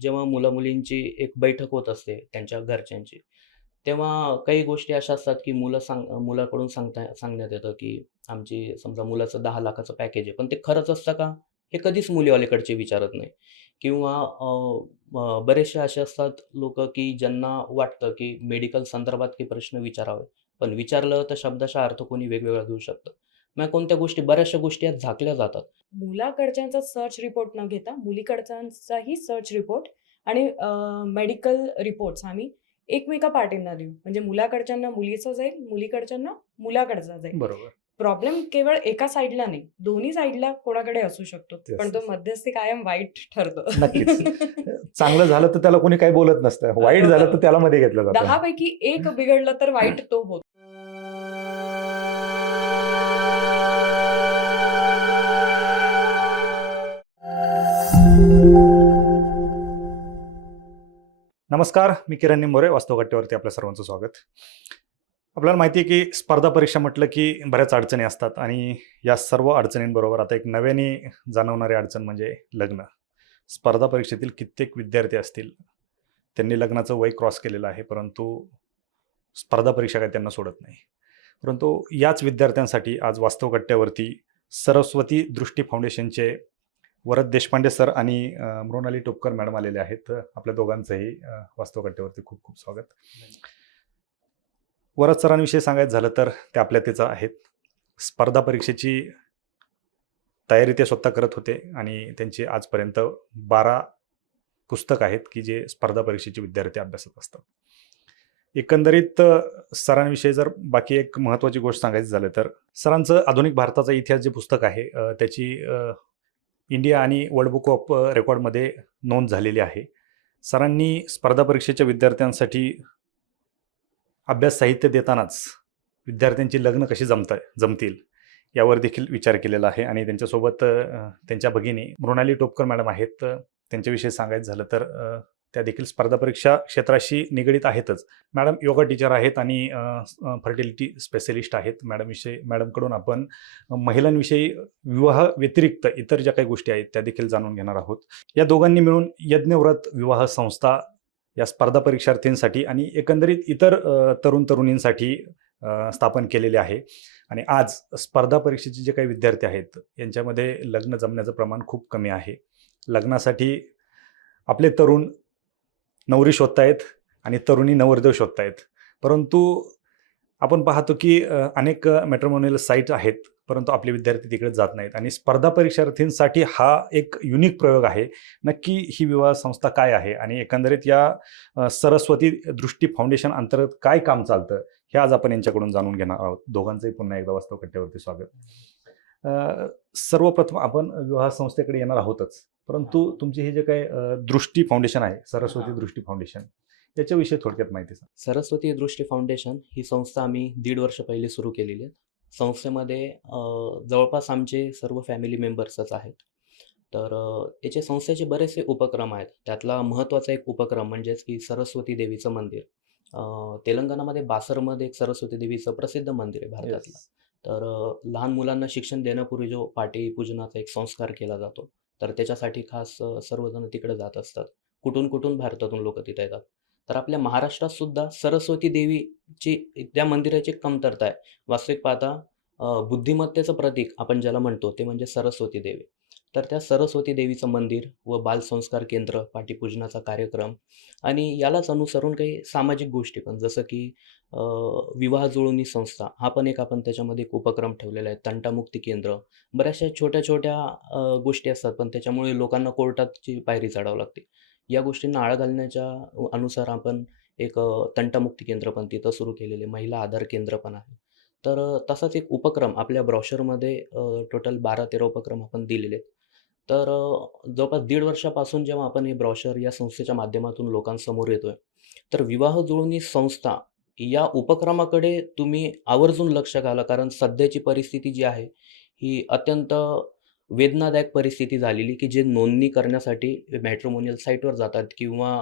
जेव्हा मुला-मुलींची एक बैठक होत असते त्यांच्या घरच्यांची, तेव्हा काही गोष्टी अशा असतात, की मुलाकडून सांगण्यात येतं, की आमची समजा मुलाचं 10,00,000चं पॅकेज आहे. पण ते खरंच असतं का? हे कधीच मुलीवालीकडचे विचारत नाही. किंवा बरेचसे असे असतात लोकं, की ज्यांना वाटतं, की मेडिकल संदर्भात काही प्रश्न विचारावे. पण विचारलं तर शब्दाचा अर्थ कोणी वेगवेगळा घेऊ शकतं. मग कोणत्या गोष्टी बऱ्याचशा गोष्टी यात झाकल्या जातात. मुलाकडच्यांचा सर्च रिपोर्ट न घेता मुलीकडच्यांचाही सर्च रिपोर्ट आणि मेडिकल रिपोर्ट्स आम्ही एकमेकापाठींना देऊ. म्हणजे मुलाकडच्यांना मुलीचा जाईल, मुलीकडच्यांना मुलाकडचा जाईल. बरोबर. प्रॉब्लेम केवळ एका साइडला नाही, दोन्ही साइडला कोणाकडे असू शकतो. येस, पण तो येस. मध्यस्थी कायम वाईट ठरतो. नक्कीच. चांगलं झालं तर त्याला कोणी काही बोलत नसतं. वाईट झालं तर त्याला मध्ये घेतलं जातं. 10 पैकी 1 बिघडलं तर वाईट तो होतो. नमस्कार, मी किरण निंबोरे, वास्तवकट्ट्यावरती आपल्या सर्वांचं स्वागत. आपल्याला माहिती आहे की स्पर्धा परीक्षा म्हटलं की बऱ्याच अडचणी असतात आणि या सर्व अडचणींबरोबर आता एक नव्याने जाणवणारी अडचण म्हणजे लग्न. स्पर्धा परीक्षेतील कित्येक विद्यार्थी असतील, त्यांनी लग्नाचं वय क्रॉस केलेलं आहे, परंतु स्पर्धा परीक्षा काही त्यांना सोडत नाही. परंतु याच विद्यार्थ्यांसाठी आज वास्तवकट्ट्यावरती सरस्वती दृष्टी फाउंडेशनचे वरद देशपांडे सर आणि मृणाली टोपकर मॅडम आलेले आहेत. आपल्या दोघांचंही वास्तवकट्ट्यावरती खूप खूप स्वागत. वरद सरांविषयी सांगायचं झालं तर ते आपल्या तिचं आहेत. स्पर्धा परीक्षेची तयारी ते स्वतः करत होते आणि त्यांची आजपर्यंत 12 पुस्तक आहेत की जे स्पर्धा परीक्षेचे विद्यार्थी अभ्यासत असतात. एकंदरीत सरांविषयी जर बाकी एक महत्त्वाची गोष्ट सांगायची झालं तर सरांचं आधुनिक भारताचा इतिहास जे पुस्तक आहे त्याची इंडिया आणि वर्ल्ड बुक ऑफ रेकॉर्डमध्ये नोंद झालेली आहे. सरांनी स्पर्धा परीक्षेच्या विद्यार्थ्यांसाठी अभ्यास साहित्य देतानाच विद्यार्थ्यांची लग्न कशी जमतील यावर देखील विचार केलेला आहे आणि त्यांच्यासोबत त्यांच्या भगिनी मृणाली टोपकर मॅडम आहेत. त्यांच्याविषयी सांगायचं झालं तर त्या देखील स्पर्धा परीक्षा क्षेत्राशी निगडीत आहेतच. मॅडम योगा टीचर आहेत आणि फर्टिलिटी स्पेशलिस्ट आहेत. मॅडमकडून आपण महिलांविषयी विवाह व्यतिरिक्त इतर ज्या काही गोष्टी आहेत त्या देखील जाणून घेणार आहोत. या दोघांनी मिळून यज्ञव्रत विवाह संस्था या स्पर्धा परीक्षार्थींसाठी आणि एकंदरीत इतर तरुण तरुणींसाठी स्थापन केलेले आहे. आणि आज स्पर्धा परीक्षेचे जे काही विद्यार्थी आहेत यांच्यामध्ये लग्न जमण्याचं प्रमाण खूप कमी आहे. लग्नासाठी आपले तरुण नवरी शोधतायत आणि तरुणी नवरदेव शोधतायत. परंतु आपण पाहतो की अनेक मॅट्रिमोनियल साईट आहेत, परंतु आपले विद्यार्थी तिकडे जात नाहीत आणि स्पर्धा परीक्षार्थींसाठी हा एक युनिक प्रयोग आहे. नक्की ही विवाह संस्था काय आहे आणि एकंदरीत या सरस्वती दृष्टी फाउंडेशन अंतर्गत काय काम चालतं हे आज आपण यांच्याकडून जाणून घेणार आहोत. दोघांचंही पुन्हा एकदा वास्तवकट्ट्यावरती स्वागत. सर्वप्रथम आपण विवाह संस्थेकडे येणार आहोतच, परंतु तुमची हे जे काही दृष्टी फाउंडेशन आहे, सरस्वती दृष्टी फाउंडेशन, याच्याविषयी थोडक्यात माहिती सांगा. सरस्वती दृष्टी फाउंडेशन ही संस्था आम्ही 1.5 वर्ष पहिले सुरू केलेली आहे. संस्थेमध्ये जवळपास आमचे सर्व फॅमिली मेंबर्सच आहेत. तर याचे संस्थेचे बरेचसे उपक्रम आहेत. त्यातला महत्त्वाचा एक उपक्रम म्हणजेच की सरस्वती देवीचं मंदिर. तेलंगणामध्ये बासरमध्ये एक सरस्वती देवीचं प्रसिद्ध मंदिर आहे भारतातलं. Yes. तर लहान मुलांना शिक्षण देण्यापूर्वी जो पाटी-पूजनाचा एक संस्कार केला जातो, तर त्याच्यासाठी खास सर्वजण तिकडे जात असतात. कुठून-कुठून भारतातून लोकं तिथे येतात. तर आपल्या महाराष्ट्रात सुद्धा सरस्वती देवीची त्या मंदिराची एक कमतरता आहे. वास्तविक पाहता बुद्धिमत्तेचं प्रतीक आपण ज्याला म्हणतो ते म्हणजे सरस्वती देवी. तर त्या सरस्वती देवीचं मंदिर व बालसंस्कार केंद्र, पाटीपूजनाचा कार्यक्रम आणि यालाच अनुसरून काही सामाजिक गोष्टी पण जसं की विवाह जुळवणी संस्था हा पण एक आपण त्याच्यामध्ये एक उपक्रम ठेवलेला आहे. तंटामुक्ती केंद्र, बऱ्याचशा छोट्या-छोट्या गोष्टी असतात पण त्याच्यामुळे लोकांना कोर्टाची पायरी चढावं लागते. या गोष्टींना आळा घालण्याच्या अनुसार आपण एक तंटामुक्ती केंद्र पण तिथं सुरू केलेले, महिला आधार केंद्र पण आहे. तर तसाच एक उपक्रम आपल्या ब्रॉशरमध्ये टोटल 12-13 उपक्रम आपण दिलेले आहेत. तर जवळपास 1.5 वर्षापासून जेव्हा आपण हे ब्रॉशर या संस्थेच्या माध्यमातून लोकांसमोर येतोय, तर विवाह जुळवणी संस्था या उपक्रमाकडे तुम्ही आवर्जून लक्ष घाला. कारण सध्याची परिस्थिती जी आहे, ही अत्यंत वेदनादायक परिस्थिती झालेली, की जे नोंदणी करण्यासाठी मॅट्रिमोनियल साईटवर जातात किंवा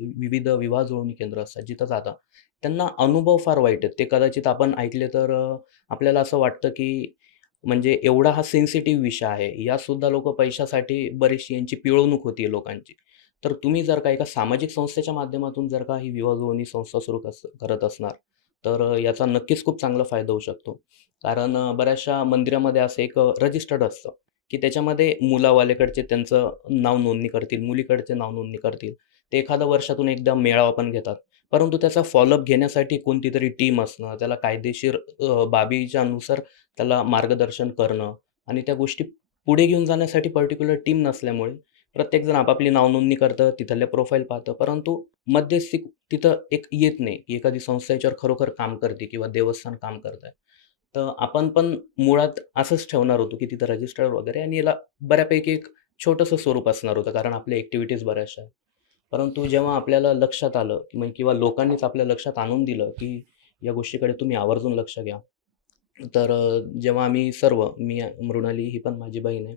विविध विवाह जुळवणी केंद्र असतात जिथं जातात. त्यांना अनुभव फार वाईट आहेत. ते कदाचित आपण ऐकले तर आपल्याला असं वाटतं, की म्हणजे एवढा हा सेन्सिटिव्ह विषय आहे. यातसुद्धा लोकं पैशासाठी बरीचशी यांची पिळवणूक होती आहे लोकांची. तर तुम्ही जर का एका सामाजिक संस्थेच्या माध्यमातून जर का ही विवाह जुळवणी संस्था सुरू करत असणार, तर याचा नक्कीच खूप चांगला फायदा होऊ शकतो. कारण बऱ्याचशा मंदिरामध्ये असं एक रजिस्टर्ड असतं, की त्याच्यामध्ये मुलावाल्याकडचे त्यांचं नाव नोंदणी करतील, मुलीकडचे नाव नोंदणी करतील. ते एखाद्या वर्षातून एकदा मेळावा पण घेतात. परंतु त्याचा फॉलोअप घेण्यासाठी कोणतीतरी टीम असणं, त्याला कायदेशीर बाबीच्या अनुसार त्याला मार्गदर्शन करणं आणि त्या गोष्टी पुढे घेऊन जाण्यासाठी पर्टिक्युलर टीम नसल्यामुळे प्रत्येकजण आपापली नावनोंदणी करतं, तिथल्या प्रोफाईल पाहतं. परंतु मध्यस्थी तिथं एक येत नाही, की एखादी संस्था याच्यावर खरोखर काम करते किंवा देवस्थान काम करत आहे. तर आपण पण मुळात असंच ठेवणार होतो, की तिथं रजिस्टर वगैरे आणि याला बऱ्यापैकी एक छोटंसं स्वरूप असणार होतं, कारण आपल्या ॲक्टिव्हिटीज बऱ्याचशा आहेत. परंतु जेव्हा आपल्याला लक्षात आलं किंवा लोकांनीच आपल्या लक्षात आणून दिलं, की या गोष्टीकडे तुम्ही आवर्जून लक्ष घ्या. तर जेव्हा आम्ही सर्व मृणाली ही पण माझी बहीण आहे.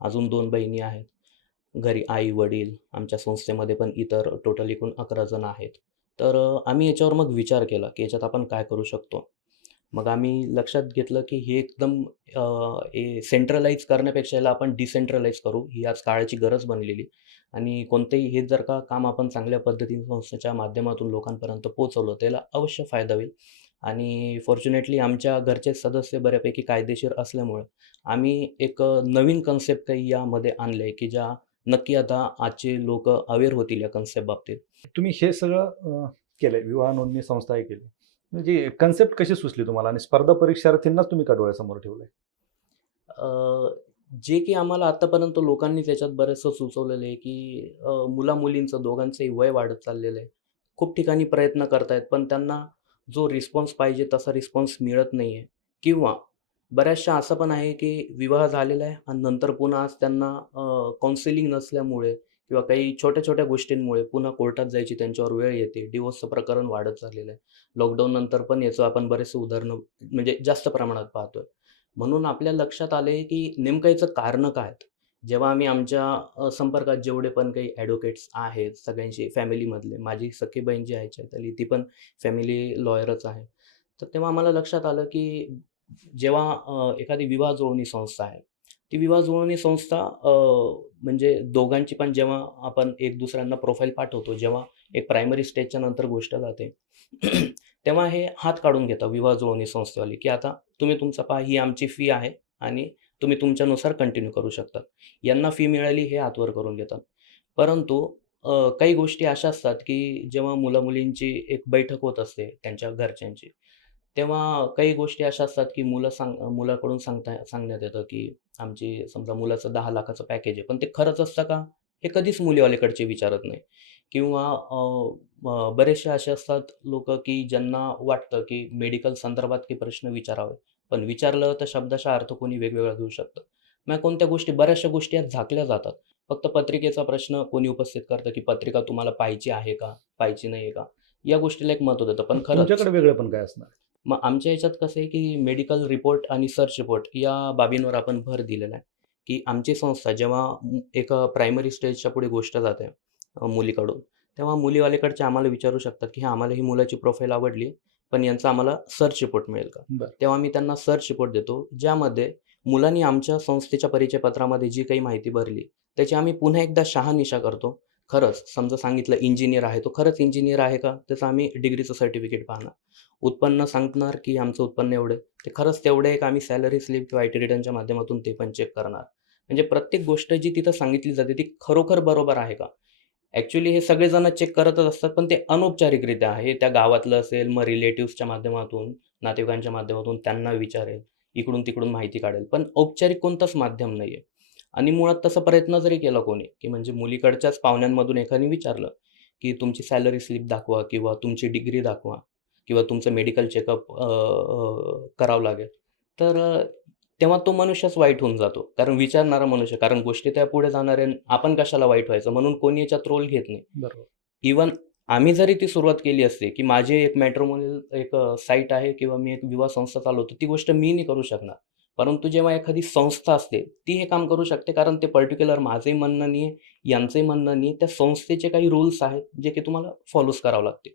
अजून 2 बहिणी आहेत. घरी आई-वडील, आमच्या संस्थेमध्ये पण इतर टोटल एकूण 11 जण आहेत. तर आम्ही याच्यावर मग विचार केला, की याच्यात आपण काय करू शकतो? मग आम्ही लक्षात घेतलं, की हे एकदम सेंट्रलाइज करण्यापेक्षा याला आपण डिसेंट्रलाइज करू. ही आज काळाची गरज बनलेली आणि कोणतंही हे जर का काम आपण चांगल्या पद्धतीने संस्थेच्या माध्यमातून लोकांपर्यंत पोहोचवलं, त्याला अवश्य फायदा होईल. आणि फॉर्च्युनेटली आमच्या घरचे सदस्य बऱ्यापैकी कायदेशीर असल्यामुळे आम्ही एक नवीन कन्सेप्ट काही यामध्ये आणले, की ज्या नक्की आता आजचे लोकं अवेअर होतील या कन्सेप्ट बाबतीत. तुम्ही हे सगळं केलंय, विवाह नोंदणी संस्था हे केली. म्हणजे कन्सेप्ट कशी सुचली तुम्हाला आणि स्पर्धा परीक्षार्थींनाच तुम्ही का डोळ्यासमोर ठेवलंय? अ, जे की आम्हाला आत्तापर्यंत लोकांनी त्याच्यात बरचसं सुचवलेलं आहे, की मुला-मुलींचं दोघांचंही वय वाढत चाललेलं आहे. खूप ठिकाणी प्रयत्न करतायत, पण त्यांना जो रिस्पॉन्स पाहिजे तसा रिस्पॉन्स मिळत नाही आहे किंवा बऱ्याचशा असं पण आहे, की विवाह झालेला आहे आणि नंतर पुन्हा आज त्यांना काउन्सिलिंग नसल्यामुळे किंवा काही छोट्या-छोट्या गोष्टींमुळे पुन्हा कोर्टात जायची त्यांच्यावर वेळ येते. डिव्होर्सचं प्रकरण वाढत चाललेलं आहे. लॉकडाऊननंतर पण याचं आपण बरेचसे उदाहरणं म्हणजे जास्त प्रमाणात पाहतोय. म्हणून आपल्या लक्षात आले, की नेमकं याचं कारणं काय आहेत? जेव्हा आम्ही आमच्या संपर्कात जेवढे पण काही ॲडव्होकेट्स आहेत, सगळ्यांशी फॅमिलीमधले, माझी सख्खी बहीण जी आहे चैताली, ती पण फॅमिली लॉयरच आहे. तर तेव्हा आम्हाला लक्षात आलं, की जेव्हा एखादी विवाह जुळवणी संस्था आहे, ती विवाह जुळवणी संस्था म्हणजे दोघांची पण जेव्हा आपण एक दुसऱ्यांना प्रोफाईल पाठवतो, जेव्हा एक प्रायमरी स्टेजच्या नंतर गोष्ट जाते, तेव्हा हे हात काढून घेतात विवाह जुळवणी संस्थेवाले, की आता तुम्ही तुमचा पहा, ही आमची फी आहे आणि तुम्ही तुमच्यानुसार कंटिन्यू करू शकता. यांना फी मिळाली हे हातवर करून घेतात. परंतु काही गोष्टी अशा असतात, की जेव्हा मुला-मुलींची एक बैठक होत असते त्यांच्या घरच्यांची, तेव्हा काही गोष्टी अशा असतात, की मुलाकडून सांगण्यात येतं, की आमची समजा मुलाचं 10,00,000चं पॅकेज आहे. पण ते खरंच असतं का? हे कधीच मुलीवाल्याकडचे विचारत नाही किंवा बरेचसे असे असतात लोकं, की ज्यांना वाटतं, की मेडिकल संदर्भात काही प्रश्न विचारावे. पण विचारलं तर शब्दाचा अर्थ कोणी वेगवेगळा घेऊ शकतं. मग कोणत्या गोष्टी बऱ्याचशा गोष्टी यात झाकल्या जातात. फक्त पत्रिकेचा प्रश्न कोणी उपस्थित करतं, की पत्रिका तुम्हाला पाहिजे आहे का? पाहिजे नाही आहे का? या गोष्टीला एक महत्त्व देतं. पण खरंच तुमच्याकडे वेगळं पण काय असणार? मग आमच्या ह्याच्यात कसं आहे, की मेडिकल रिपोर्ट आणि सर्च रिपोर्ट या बाबींवर आपण भर दिलेला आहे, की आमची संस्था जेव्हा एक प्रायमरी स्टेजच्या पुढे गोष्ट जाते मुलीकडून, तेव्हा मुलीवाल्याकडचे आम्हाला विचारू शकतात, की "हां, आम्हाला ही मुलाची प्रोफाईल आवडली, पण यांचा आम्हाला सर्च रिपोर्ट मिळेल का?" बरं. तेव्हा आम्ही त्यांना सर्च रिपोर्ट देतो, ज्यामध्ये मुलांनी आमच्या संस्थेच्या परिचयपत्रामध्ये जी काही माहिती भरली, त्याची आम्ही पुन्हा एकदा शहानिशा करतो. खरंच समजा सांगितलं इंजिनिअर आहे, तो खरंच इंजिनिअर आहे का? त्याचं आम्ही डिग्रीचं सर्टिफिकेट पाहणार. उत्पन्न सांगणार, की आमचं उत्पन्न एवढं आहे. ते खरंच तेवढं आहे का आम्ही सॅलरी स्लिप किंवा आय-टी रिटर्नच्या माध्यमातून ते पण चेक करणार. म्हणजे प्रत्येक गोष्ट जी तिथं सांगितली जाते ती खरोखर बरोबर आहे का? ॲक्चुअली हे सगळेजण चेक करतच असतात, पण ते अनौपचारिकरित्या आहे. त्या गावातलं असेल, मग रिलेटिव्हजच्या माध्यमातून, नातेवाईकांच्या माध्यमातून त्यांना विचारेल, इकडून-तिकडून माहिती काढेल. पण औपचारिक कोणतंच माध्यम नाहीये. आणि मुळात तसा प्रयत्न जरी केला कोणी, की म्हणजे मुलीकडच्याच पाहुण्यांमधून एकाने विचारलं, की तुमची सॅलरी स्लिप दाखवा किंवा तुमची डिग्री दाखवा किंवा तुमचं मेडिकल चेकअप करावं लागेल. तर तेव्हा तो मनुष्यच वाईट होऊन जातो. कारण विचारणारा मनुष्य, कारण गोष्टी त्या पुढे जाणार आहे, आपण कशाला वाईट व्हायचं म्हणून कोणी याच्यात रोल घेत नाही. बरोबर. इव्हन आम्ही जरी ती सुरुवात केली असती, की माझी एक मॅट्रिमोनियल एक साईट आहे किंवा मी एक विवाह संस्था चालवतो, ती गोष्ट मी नाही करू शकणार. परंतु जेव्हा एखादी संस्था असते, ती हे काम करू शकते कारण ते पर्टिक्युलर माझंही म्हणणं नाही आहे, यांचंही म्हणणं नाही. त्या संस्थेचे काही रूल्स आहेत, जे की तुम्हाला फॉलोच करावे लागतील.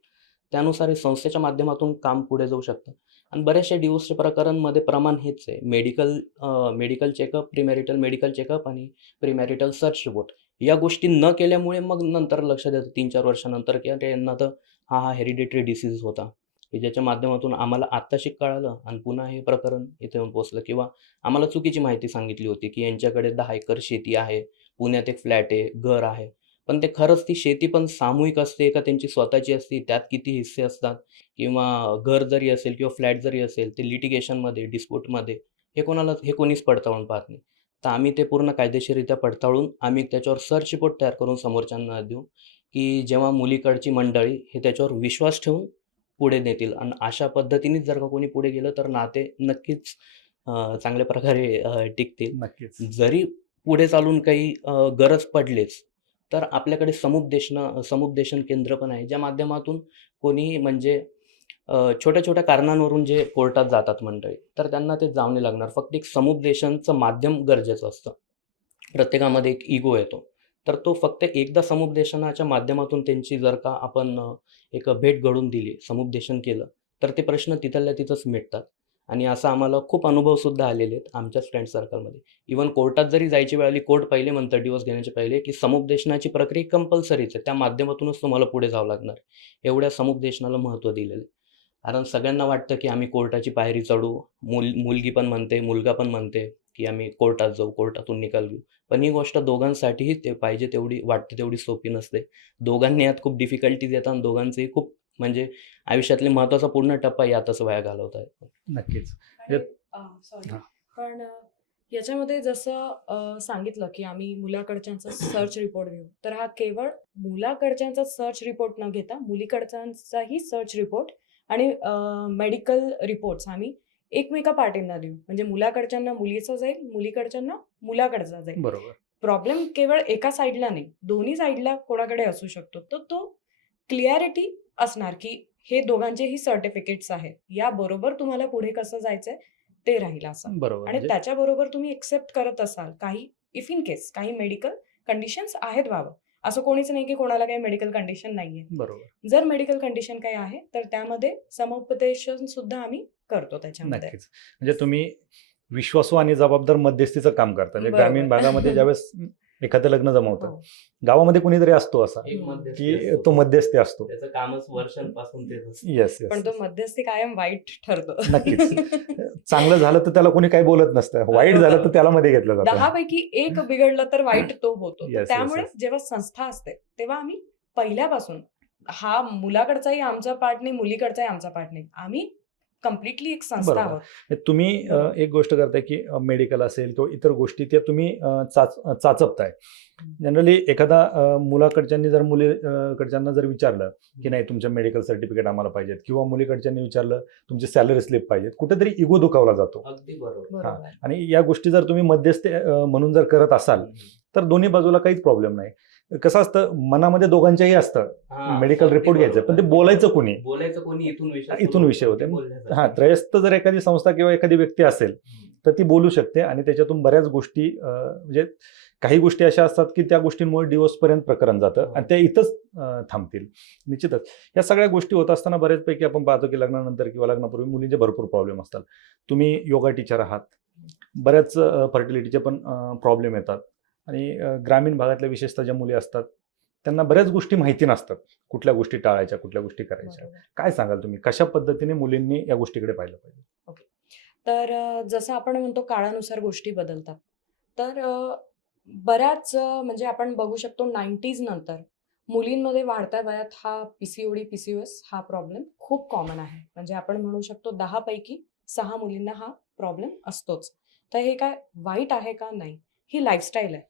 त्यानुसार हे संस्थेच्या माध्यमातून काम पुढे जाऊ शकतं. आणि बऱ्याचशा डिव्होर्सच्या प्रकरणांमध्ये प्रमाण हेच आहे. मेडिकल चेकअप, प्रीमॅरिटल मेडिकल चेकअप आणि प्रीमॅरिटल सर्च रिपोर्ट या गोष्टी न केल्यामुळे मग नंतर लक्षात येतं 3-4 वर्षानंतर, की अरे यांना तर हा हेरिडिटरी डिसीज होता, की ज्याच्या माध्यमातून आम्हाला आत्ताशी कळालं आणि पुन्हा हे प्रकरण इथे येऊन पोहोचलं किंवा आम्हाला चुकीची माहिती सांगितली होती, की यांच्याकडे 10 एकर शेती आहे, पुण्यात एक फ्लॅट आहे, घर आहे. पण ते खरंच ती शेती पण सामूहिक असते का त्यांची स्वतःची असते, त्यात किती हिस्से असतात किंवा घर जरी असेल किंवा फ्लॅट जरी असेल, ते लिटिगेशनमध्ये, डिस्प्यूटमध्ये हे कोणीच पडताळून पाहत नाही. तर आम्ही ते पूर्ण कायदेशीररित्या पडताळून आम्ही त्याच्यावर सर्च रिपोर्ट तयार करून समोरच्यांना देऊ, की जेव्हा मुलीकडची मंडळी हे त्याच्यावर विश्वास ठेवून पुढे नेतील आणि अशा पद्धतीनेच जर का कोणी पुढे गेलं तर नाते नक्कीच चांगल्या प्रकारे टिकतील. नक्कीच. जरी पुढे चालून काही गरज पडलीच, तर आपल्याकडे समुपदेशन केंद्र पण आहे, ज्या माध्यमातून कोणीही म्हणजे छोट्या-छोट्या कारणांवरून जे कोर्टात जातात मंडळी, तर त्यांना ते जावं नाही लागणार. फक्त एक समुपदेशनचं माध्यम गरजेचं असतं. प्रत्येकामध्ये एक इगो येतो. तर तो फक्त एकदा समुपदेशनाच्या माध्यमातून त्यांची जर का आपण एक भेट घडवून दिली, समुपदेशन केलं, तर ते प्रश्न तिथल्या तिथंच मिटतात. आणि असा आम्हाला खूप अनुभवसुद्धा आलेले आहेत आमच्याच फ्रेंड सर्कलमध्ये. इव्हन कोर्टात जरी जायची वेळ आली, कोर्ट पहिले म्हणतं डिव्होर्स घेण्याच्या पहिले, की समुपदेशनाची प्रक्रिया कंपल्सरीच आहे. त्या माध्यमातूनच तुम्हाला पुढे जावं लागणार. एवढ्या समुपदेशनाला महत्त्व दिलेलं आहे. कारण सगळ्यांना वाटतं, की आम्ही कोर्टाची पायरी चढू. मुलगी पण म्हणते, मुलगा पण म्हणते, की आम्ही कोर्टात जाऊ, कोर्टातून निकाल घेऊ. पण ही गोष्ट दोघांसाठीही ते पाहिजे तेवढी वाटते तेवढी सोपी नसते. दोघांनी यात खूप डिफिकल्टीज येतात आणि दोघांचंही खूप म्हणजे आयुष्यातले महत्त्वाचा पूर्ण टप्पा यातच वाया घालवत आहेत. नक्कीच. आणि सॉरी हां. पण याच्यामध्ये जसं सांगितलं की आम्ही मुलाकडच्यांचा सर्च रिपोर्ट घेऊ, तर हा केवळ मुलाकडच्यांचा सर्च रिपोर्ट न घेता मुलीकडच्यांचाही सर्च रिपोर्ट आणि मेडिकल रिपोर्ट्स आम्ही एकमेका पार्टींना देऊ. म्हणजे मुलाकडच्यांना मुलीचा जाईल, मुलीकडच्यांना मुलाकडचा जाईल. बरोबर. प्रॉब्लेम केवळ एका साईडला नाही, दोन्ही साईडला कोणाकडे असू शकतो. तर तो क्लिअॅरिटी असणार की हे दोघांचेही सर्टिफिकेट्स आहेत. याबरोबर तुम्हाला पुढे कसं जायचंय ते राहील असं. बरोबर. आणि म्हणजे त्याच्याबरोबर तुम्ही एक्सेप्ट करत असाल काही इफ इन केस काही मेडिकल कंडिशन्स आहेत बाबा. असं कोणीच नाही की कोणाला काही मेडिकल कंडिशन नाहीये. बरोबर. जर मेडिकल कंडिशन काही आहे तर त्यामध्ये समुपदेशन सुद्धा आम्ही करतो त्याच्यामध्ये. नक्कीच. म्हणजे तुम्ही विश्वासू आणि जबाबदार मध्यस्थीचं काम करता. म्हणजे बरोबर. ग्रामीण भागामध्ये ज्यावेळेस एखादं लग्न जमवतं, हो. गावामध्ये कोणीतरी असतो असा, एक हम्म. मध्यस्थी की असतो. तो मध्यस्थी असतो. त्याचं कामच वर्षांपासून तेच असतं. Yes, yes. पण तो मध्यस्थी कायम वाईट ठरतो. नक्कीच. चांगलं झालं तर त्याला कोणी काही बोलत नसतं. वाईट झालं तर त्याला मध्ये घेतलं जातं. 10 पैकी 1 बिघडलं तर वाईट तो होतो. Yes, yes, त्यामुळे yes. जेव्हा संस्था असते तेव्हा आम्ही पहिल्यापासून हा मुलाकडचाही आमचा पार्ट नाही, मुलीकडचाही आमचा पार्ट नाही. आम्ही कम्प्लिटली एक संस्था बरोबर. आहोत. तुम्ही बरोबर. एक गोष्ट करताय की मेडिकल असेल किंवा इतर गोष्टी त्या तुम्ही चाचपताय. जनरली एखादा मुलाकडच्यांनी जर कडच्यांना जर विचारलं की नाही तुमच्या मेडिकल सर्टिफिकेट आम्हाला पाहिजेत किंवा मुलीकडच्यांनी विचारलं तुमचे सॅलरी स्लिप पाहिजेत, कुठेतरी इगो दुखावला जातो. अगदी बरोबर. बरोबर. आणि या गोष्टी जर तुम्ही मध्यस्थी म्हणून जर करत असाल तर दोन्ही बाजूला काहीच प्रॉब्लेम नाही. कसं असतं मनामध्ये दोघांच्याही असतं हां, मेडिकल अगदी रिपोर्ट घ्यायचं, पण ते बरोबर. बोलायचं कोणी? बोलायचं कोणी इथून विषय होते. बोलण्यासाठी. हा त्रयस्थ जर एखादी संस्था किंवा एखादी व्यक्ती असेल तर ती बोलू शकते आणि त्याच्यातून बऱ्याच गोष्टी म्हणजे काही गोष्टी अशा असतात की त्या गोष्टींमुळे डिवोर्स पर्यंत प्रकरण जातं आणि त्या इथंच थांबतील. निश्चितच या सगळ्या गोष्टी होत असताना बऱ्याचपैकी आपण पाहतो की लग्नानंतर किंवा लग्नापूर्वी मुलींचे भरपूर प्रॉब्लेम असतात. तुम्ही योगा टीचर आहात, बऱ्याच फर्टिलिटीचे पण प्रॉब्लेम येतात आणि ग्रामीण भागातल्या विशेषतः ज्या मुली असतात त्यांना बऱ्याच गोष्टी माहिती नसतात. कुठल्या गोष्टी टाळायच्या, कुठल्या गोष्टी करायच्या. बरोबर. काय सांगाल तुम्ही कशा पद्धतीने मुलींनी या गोष्टीकडे पाहिलं पाहिजे? तर जसं आपण म्हणतो काळानुसार गोष्टी बदलतात. तर बऱ्याच म्हणजे आपण बघू शकतो 90s नंतर मुलींमध्ये वाढत्या वयात हा पीसीओडी, पीसीओएस हा प्रॉब्लेम खूप कॉमन आहे. म्हणजे आपण म्हणू शकतो 10 पैकी 6 मुलींना हा प्रॉब्लेम असतोच. तर हे काय वाईट आहे का? नाही. ही लाईफस्टाईल आहे.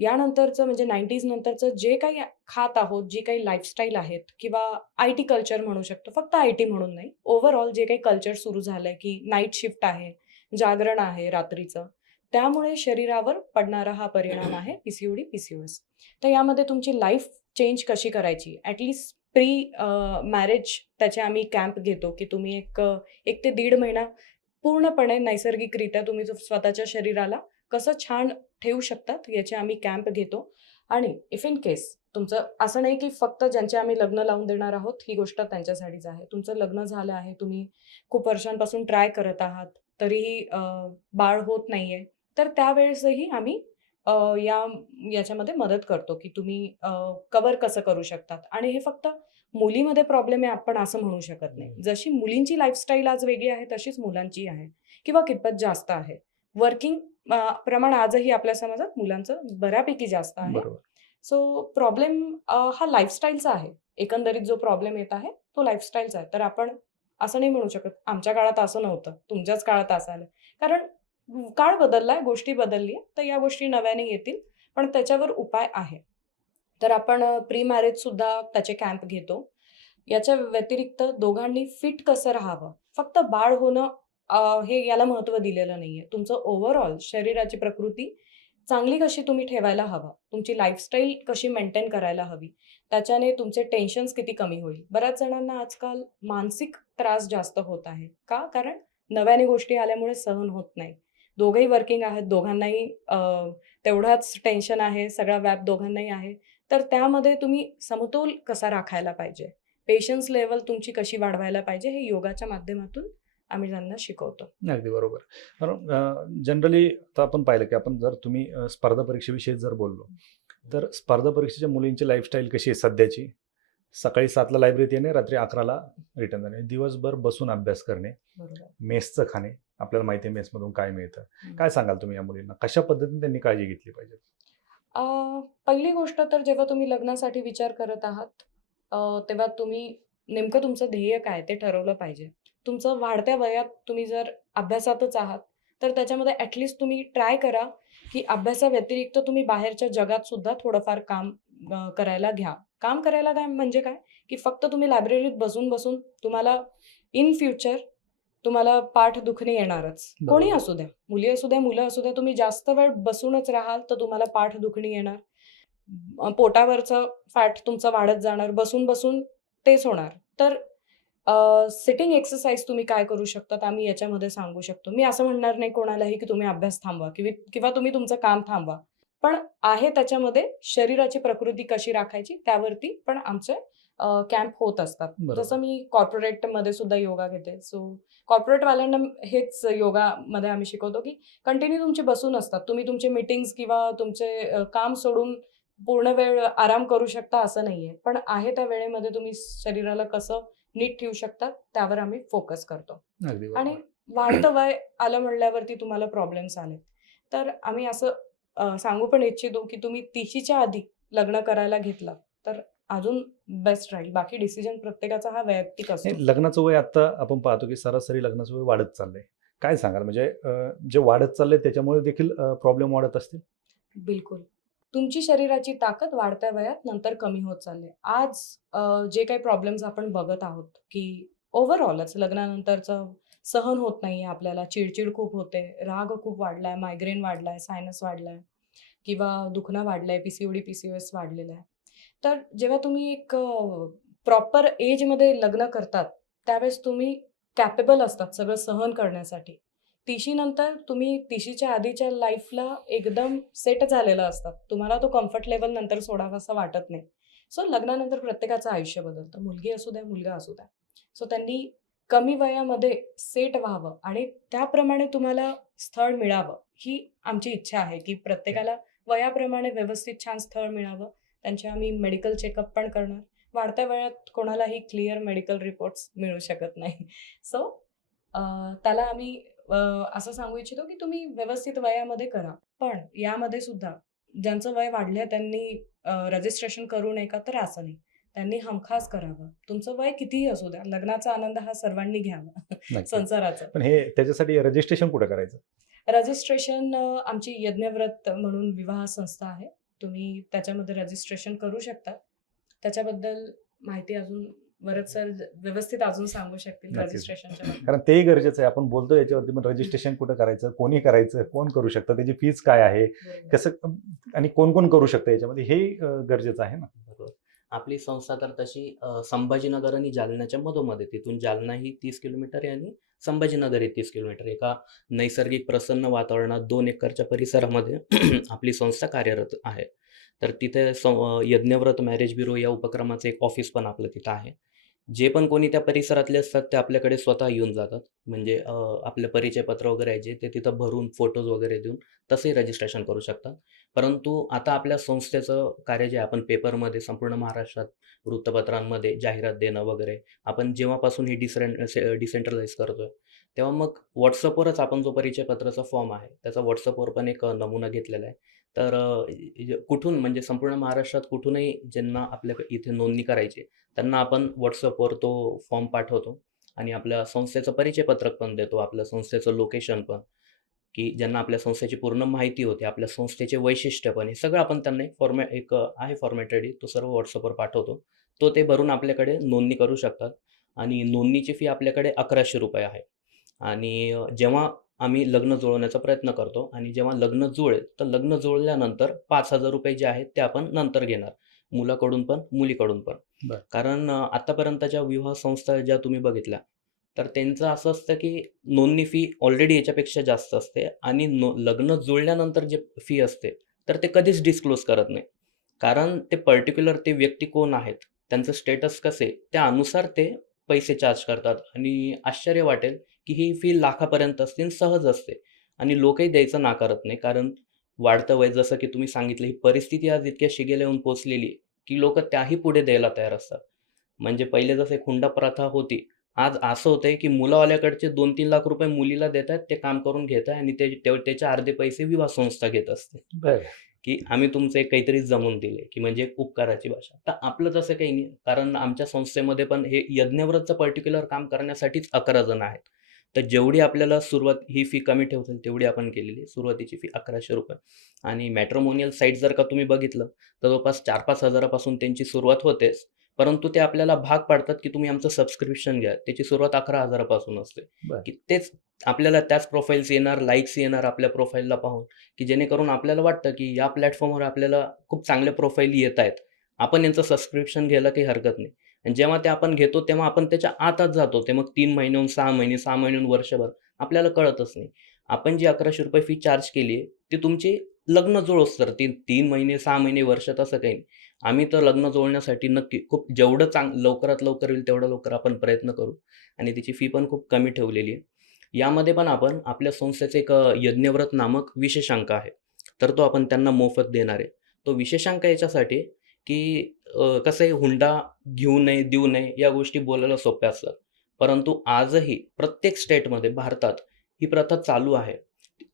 यानंतरचं म्हणजे 90s नंतरचं जे काही खात आहोत, जी काही लाईफस्टाईल आहेत किंवा आय-टी कल्चर म्हणू शकतो. फक्त आय-टी म्हणून नाही. ओव्हरऑल जे काही कल्चर सुरू झालंय की नाईट शिफ्ट आहे, जागरण आहे रात्रीचं. त्यामुळे शरीरावर पडणारा हा परिणाम आहे पीसीओडी, पीसीओएस. तर यामध्ये तुमची लाईफ चेंज कशी करायची? ॲटलीस्ट प्री मॅरेज त्याचे आम्ही कॅम्प घेतो की तुम्ही 1 ते 1.5 महिना पूर्णपणे नैसर्गिकरित्या तुम्ही स्वतःच्या शरीराला कसं छान ठेवू शकतात याचे आम्ही कॅम्प घेतो. आणि इफ इन केस तुमचं असं नाही की फक्त ज्यांचे आम्ही लग्न लावून देणार आहोत ही गोष्ट त्यांच्यासाठीच आहे. तुमचं लग्न झालं आहे, तुम्ही खूप वर्षांपासून ट्राय करत आहात, तरीही बाळ होत नाहीये, तर त्यावेळेसही आम्ही याच्यामध्ये मदत करतो, की तुम्ही कव्हर कसं करू शकतात. आणि हे फक्त मुलीमध्ये प्रॉब्लेम आहे आपण असं म्हणू शकत नाही. जशी मुलींची लाईफस्टाईल आज वेगळी आहे, तशीच मुलांची आहे किंवा कितपत जास्त आहे. वर्किंग प्रमाण आजही आपल्या समाजात मुलांचं बऱ्यापैकी जास्त आहे. बरोबर. सो प्रॉब्लेम हा लाईफस्टाईलचा आहे. एकंदरीत जो प्रॉब्लेम येत आहे, तो लाईफस्टाईलचा आहे. तर आपण असं नाही म्हणू शकत, आमच्या काळात असं नव्हतं, तुमच्याच काळात असं आलं. कारण काळ बदललाय, गोष्टी बदलली आहे, तर या गोष्टी नव्याने येतील, पण त्याच्यावर उपाय आहे. तर आपण प्री मॅरेज सुद्धा त्याचे कॅम्प घेतो. याच्या व्यतिरिक्त दोघांनी फिट कसं राहावं, फक्त बाळ होणं हे याला महत्त्व दिलेलं नाहीये. तुमचं ओव्हरऑल शरीराची प्रकृती चांगली कशी तुम्ही ठेवायला हवं, तुमची लाईफस्टाईल कशी मेंटेन करायला हवी, त्याच्याने तुमचे टेन्शन्स किती कमी होईल. बऱ्याच जणांना आजकाल मानसिक त्रास जास्त होत आहे. का? कारण नव्याने गोष्टी आल्यामुळे सहन होत नाही. दोघंही वर्किंग आहेत, दोघांनाही तेवढाच टेन्शन आहे, सगळा व्याप दोघांनाही आहे. तर त्यामध्ये तुम्ही समतोल कसा राखायला पाहिजे, पेशन्स लेव्हल तुमची कशी वाढवायला पाहिजे, हे योगाच्या माध्यमातून आम्ही त्यांना शिकवतो. अगदी बरोबर. कारण जनरली आता आपण पाहिलं की आपण जर तुम्ही स्पर्धा परीक्षेविषयी जर बोललो, तर स्पर्धा परीक्षेच्या मुलींची लाईफस्टाईल कशी आहे सध्याची? सकाळी 7:00ला लायब्ररीत येणे, रात्री 11:00ला रिटर्न जाणे. दिवसभर बसून अभ्यास करणे, बरोबर. मेसचं खाणे. आपल्याला माहिती आहे मेसमधून काय मिळतं. काय सांगाल तुम्ही या मुलींना? कशा पद्धतीने त्यांनी काळजी घेतली पाहिजे? पहिली गोष्ट तर जेव्हा तुम्ही लग्नासाठी विचार करत आहात, तेव्हा तुम्ही नेमकं तुमचं ध्येय काय ते ठरवलं पाहिजे. तुमचं वाढत्या वयात तुम्ही जर अभ्यासातच आहात, तर त्याच्यामध्ये ॲटलीस्ट तुम्ही ट्राय करा, की अभ्यासाव्यतिरिक्त तुम्ही बाहेरच्या जगात सुद्धा थोडंफार काम करायला घ्या. काम करायला काय म्हणजे काय, की फक्त तुम्ही लायब्ररीत बसून तुम्हाला इन फ्युचर तुम्हाला पाठ दुखणे येणारच. कोणी बरोबर. असू द्या, मुली असू द्या, मुलं असू द्या, तुम्ही जास्त वेळ बसूनच राहाल, तर तुम्हाला पाठ दुखणी येणार. पोटावरचं फॅट तुमचं वाढत जाणार. बसून तेच होणार. तर सिटिंग एक्सरसाइज तुम्ही काय करू शकतात, आम्ही याच्यामध्ये सांगू शकतो. मी असं म्हणणार नाही कोणालाही, की तुम्ही अभ्यास थांबवा किंवा तुम्ही तुमचं काम थांबवा. पण आहे त्याच्यामध्ये शरीराची प्रकृती कशी राखायची त्यावरती पण आमचे कॅम्प होत असतात. बरोबर. जसं मी कॉर्पोरेटमध्ये सुद्धा योगा घेते. सो कॉर्पोरेटवाल्यांना हेच योगामध्ये आम्ही शिकवतो, की कंटिन्यू तुमची बसून असतात. तुम्ही तुमचे मीटिंग्स किंवा तुमचे काम सोडून पूर्ण वेळ आराम करू शकता असं नाहीये. पण आहे त्या वेळेमध्ये तुम्ही शरीराला कसं नीट ठेवू शकता त्यावर आम्ही फोकस करतो. अगदी आणि बरोबर. वाढतं वय आलं म्हणल्यावरती तुम्हाला प्रॉब्लेम्स आले. तर आम्ही असं सांगू पण इच्छितो, की तुम्ही 30च्या आधी लग्न करायला घेतलात, तर अजून बेस्ट राहील. बाकी डिसिजन प्रत्येकाचा हा वैयक्तिक असतो. नाही, लग्नाचं वय आता आपण पाहतो की सरासरी लग्नाचं वय वाढत चाललंय. काय सांगाल म्हणजे जे वाढत चाललंय त्याच्यामुळे देखील प्रॉब्लेम वाढत असतील? बिलकुल. तुमची शरीराची ताकद वाढत्या वयात नंतर कमी होत चालली आहे. आज जे काही प्रॉब्लेम्स आपण बघत आहोत, की ओव्हरऑलच लग्नानंतरचं सहन होत नाहीये आपल्याला, चिड खूप होते, राग खूप वाढलाय, मायग्रेन वाढलाय, सायनस वाढलाय किंवा दुखणं वाढलंय, पी-सी-ओ-डी, पी-सी-ओ-एस वाढलेलं आहे. तर जेव्हा तुम्ही एक प्रॉपर एजमध्ये लग्न करतात, त्यावेळेस तुम्ही कॅपेबल असतात सगळं सहन करण्यासाठी. 30शी नंतर तुम्ही 30शीच्या आधीच्या लाईफला एकदम सेट झालेलं असतात. तुम्हाला तो कम्फर्ट लेव्हल नंतर सोडावासा वाटत नाही. सो लग्नानंतर प्रत्येकाचं आयुष्य बदलतं. मुलगी असू द्या, मुलगा असू द्या. सो त्यांनी कमी वयामध्ये सेट व्हावं आणि त्याप्रमाणे तुम्हाला स्थळ मिळावं, ही आमची इच्छा आहे, की प्रत्येकाला वयाप्रमाणे व्यवस्थित छान स्थळ मिळावं. त्यांचे आम्ही मेडिकल चेकअप पण करणार. वाढत्या वयात कोणालाही क्लिअर मेडिकल रिपोर्ट्स मिळू शकत नाही. सो त्याला आम्ही असं सांगू इच्छितो, की तुम्ही व्यवस्थित वयामध्ये करा. पण यामध्ये सुद्धा ज्यांचं वय वाढलंय त्यांनी रजिस्ट्रेशन करू नये का? तर असं नाही. त्यांनी हमखास करावं. तुमचं वय कितीही असू द्या, लग्नाचा आनंद हा सर्वांनी घ्यावा. नक्कीच. संसाराचा. पण हे त्याच्यासाठी रजिस्ट्रेशन कुठे करायचं? रजिस्ट्रेशन आमची यज्ञव्रत म्हणून विवाह संस्था आहे. तुम्ही त्याच्यामध्ये रजिस्ट्रेशन करू शकता. त्याच्याबद्दल माहिती अजून वरद सर व्यवस्थित अजून सांगू शकतील नक्कीच. रजिस्ट्रेशनच्या बाबतीत. कारण तेही गरजेचं आहे. आपण बोलतो याच्यावरती, पण रजिस्ट्रेशन कुठं करायचं, कोणी करायचं, कोण करू शकतं, त्याची फीज काय आहे, बरोबर. कसं आणि कोण कोण करू शकतं याच्यामध्ये, हे गरजेचं आहे ना. बरोबर. आपली संस्था तर तशी संभाजीनगर आणि जालन्याच्या मधोमध आहे. तिथून जालना ही 30 किलोमीटर आहे आणि संभाजीनगर ही 30 किलोमीटर. एका नैसर्गिक प्रसन्न वातावरणात 2 एकरच्या परिसरामध्ये आपली संस्था कार्यरत आहे. तर तिथे यज्ञव्रत मॅरेज ब्युरो या उपक्रमाचं एक ऑफिस पण आपलं तिथं आहे. जे पण कोणी त्या परिसरातले असतात ते आपल्याकडे स्वतः येऊन जातात. म्हणजे आपलं परिचयपत्र वगैरे आहे जे ते तिथं भरून फोटोज वगैरे देऊन तसंही रजिस्ट्रेशन करू शकतात. परंतु आता आपल्या संस्थेचं कार्य जे आहे, आपण पेपरमध्ये संपूर्ण महाराष्ट्रात वृत्तपत्रांमध्ये जाहिरात देणं वगैरे, आपण जेव्हापासून ही डिसेंट्रलाइज करतोय, तेव्हा मग WhatsAppवरच आपण जो परिचयपत्राचा फॉर्म आहे, त्याचा WhatsAppवर पण एक नमुना घेतलेला आहे. तर कुठून म्हणजे संपूर्ण महाराष्ट्रात कुठूनही ज्यांना आपल्या इथे नोंदणी करायची आहे, त्यांना आपण WhatsAppवर तो फॉर्म पाठवतो आणि आपल्या संस्थेचं परिचयपत्रक पण देतो, आपल्या संस्थेचं लोकेशन पण, की ज्यांना आपल्या संस्थेची पूर्ण माहिती होती, आपल्या संस्थेचे वैशिष्ट्य पण, हे सगळं आपण त्यांना आहे फॉर्मॅट रेडी, तो सर्व WhatsAppवर पाठवतो. तो ते भरून आपल्याकडे नोंदणी करू शकतात आणि नोंदणीची फी आपल्याकडे ₹1100 आहे. आणि जेव्हा आम्ही लग्न जुळवण्याचा प्रयत्न करतो आणि जेव्हा लग्न जुळेल, तर लग्न जुळल्यानंतर ₹5000 जे आहेत ते आपण नंतर घेणार. मुलाकडून पण, मुलीकडून पण. बरं. कारण आत्तापर्यंतच्या विवाह संस्था ज्या तुम्ही बघितल्या, तर त्यांचं असं असतं की नोंदणी फी ऑलरेडी याच्यापेक्षा जास्त असते आणि लग्न जुळल्यानंतर जे फी असते, तर ते कधीच डिस्क्लोज करत नाही. कारण ते पर्टिक्युलर ते व्यक्ती कोण आहेत, त्यांचं स्टेटस कसे, त्यानुसार ते पैसे चार्ज करतात आणि आश्चर्य वाटेल की ही फी लाखापर्यंत असते आणि सहज असते आणि लोकही द्यायचं नाकारत नाही. कारण वाढतं वय जसं की तुम्ही सांगितलं, ही परिस्थिती आज इतक्या शिगेला येऊन पोहोचलेली आहे, की लोकं त्याही पुढे द्यायला तयार असतात. म्हणजे पहिले जसे हुंडा प्रथा होती, आज असं होतंय की मुलावाल्याकडचे 2-3 लाख रुपये मुलीला देतायत, ते काम करून घेताय आणि त्याचे अर्धे पैसे विवाह संस्था घेत असते. बरं. की आम्ही तुमचं एक काहीतरी जमवून दिले, की म्हणजे एक उपकाराची भाषा. तर आपलं तसं काही नाही. कारण आमच्या संस्थेमध्ये पण हे यज्ञव्रतचं पर्टिक्युलर काम करण्यासाठीच 11 जण आहेत. तर जेवढी आपल्याला सुरुवात ही फी कमी ठेवता येईल तेवढी आपण केलेली आहे. सुरुवातीची फी ₹1100 आणि मॅट्रिमोनियल साइट जर का तुम्ही बघितलं, तर जवळपास 4-5 हजारापासून त्यांची सुरुवात होतेच. परंतु ते आपल्याला भाग पाडतात, की तुम्ही आमचं सबस्क्रिप्शन घ्या. त्याची सुरुवात 11,000 पासून असते, बरं. की तेच आपल्याला त्याच प्रोफाइल्स येणार, लाइक्स येणार आपल्या प्रोफाइलला पाहून, की जेणेकरून आपल्याला वाटतं, की या प्लॅटफॉर्मवर आपल्याला खूप चांगल्या प्रोफाइल येतायत. आपण यांचं सबस्क्रिप्शन घ्यायला काही हरकत नाही. आणि जेव्हा ते आपण घेतो, तेव्हा आपण त्याच्या आतच जातो. ते मग 3 महिन्याहून 6 महिने, 6 महिन्याहून वर्षभर आपल्याला कळतच नाही. आपण जी ₹1100 फी चार्ज केली आहे, ती तुमची लग्न जुळोस्तवर 3 महिने, 6 महिने, वर्ष तसं काही नाही. आम्ही तर लग्न जुळवण्यासाठी नक्की खूप जेवढं लवकरात लवकर होईल तेवढं लवकर आपण प्रयत्न करू आणि त्याची फी पण खूप कमी ठेवलेली आहे. यामध्ये पण आपण आपल्या संस्थेचं एक यज्ञव्रत नामक विशेषांक आहे. तर तो आपण त्यांना मोफत देणार आहे. तो विशेषांक याच्यासाठी की कसं आहे, हुंडा घेऊ नये, देऊ नये या गोष्टी बोलायला सोप्या असतात. परंतु आजही प्रत्येक स्टेटमध्ये भारतात ही प्रथा चालू आहे.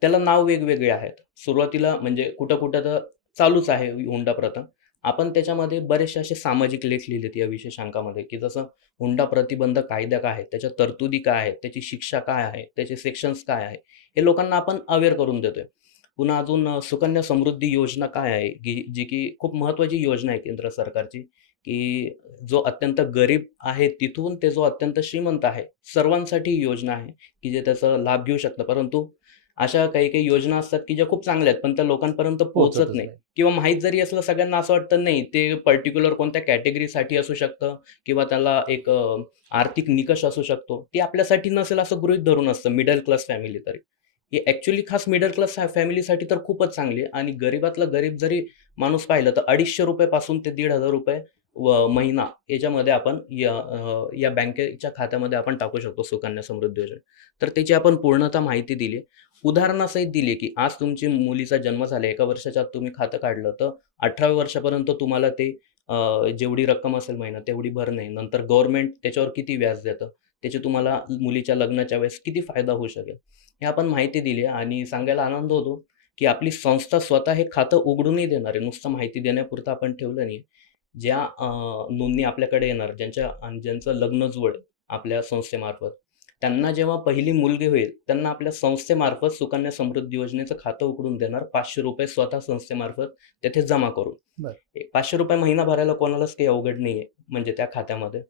त्याला नाव वेगवेगळे आहेत. सुरुवातीला म्हणजे कुठं-कुठं तर चालूच आहे हुंडा प्रथा. आपण त्याच्यामध्ये बरेचसे असे सामाजिक लेख लिहिलेत या विशेषांकामध्ये, की जसं हुंडा प्रतिबंध कायदा काय आहे, त्याच्या तरतुदी काय आहेत, त्याची शिक्षा काय आहे, त्याचे सेक्शन्स काय आहे, हे लोकांना आपण अवेअर करून देतोय. पुन्हा अजून सुकन्या समृद्धी योजना काय आहे, जी की खूप महत्त्वाची योजना आहे केंद्र सरकारची, की जो अत्यंत गरीब आहे तिथून ते जो अत्यंत श्रीमंत आहे, सर्वांसाठी ही योजना आहे, की जे त्याचा लाभ घेऊ शकतं. परंतु अशा काही-काही योजना असतात, की ज्या खूप चांगल्या आहेत, पण त्या लोकांपर्यंत पोहोचत पोहोचतच नाही नाही. किंवा माहीत जरी असलं सगळ्यांना असं वाटतं नाही, ते पर्टिक्युलर कोणत्या कॅटेगरीसाठी असू शकतं किंवा त्याला एक आर्थिक निकष असू शकतो. ते आपल्यासाठी नसेल असं गृहीत धरून असतं मिडल क्लास फॅमिली तरी. ही ॲक्चुअली खास मिडल क्लास फॅमिलीसाठी तर खूपच चांगली आहे आणि गरीबातला गरीब जरी माणूस पाहिलं तर ₹250 पासून ते ₹1,500 महिना याच्यामध्ये आपण या बँकेच्या खात्यामध्ये आपण टाकू शकतो सुकन्या समृद्धी योजना. तर त्याची आपण पूर्णतः माहिती दिली. उदाहरणासहित दिली, की आज तुमची मुलीचा जन्म झाला, 1 वर्षाच्या आत तुम्ही खातं काढलं, तर 18व्या वर्षापर्यंत तुम्हाला ते जेवढी रक्कम असेल महिना तेवढी भरणे. नंतर गव्हर्नमेंट त्याच्यावर किती व्याज देतं, त्याची तुम्हाला मुलीच्या लग्नाच्या वेळेस किती फायदा होऊ शकेल, हे आपण माहिती दिली आहे आणि सांगायला आनंद होतो, की आपली संस्था स्वतः हे खातं उघडूनही देणार आहे. नुसतं माहिती देण्यापुरतं आपण ठेवलं नाही. ज्या नोंदणी आपल्याकडे येणार, ज्यांचं लग्न जुळेल आपल्या संस्थेमार्फत, त्यांना जेव्हा पहिली मुलगी होईल, त्यांना आपल्या संस्थेमार्फत सुकन्या समृद्धी योजनेचं खातं उघडून देणार. ₹500 स्वतः संस्थेमार्फत तिथे जमा करून. बरं. ₹500 महिना भरायला कोणालाच काही अवघड नाहीये, म्हणजे त्या खात्यामध्ये.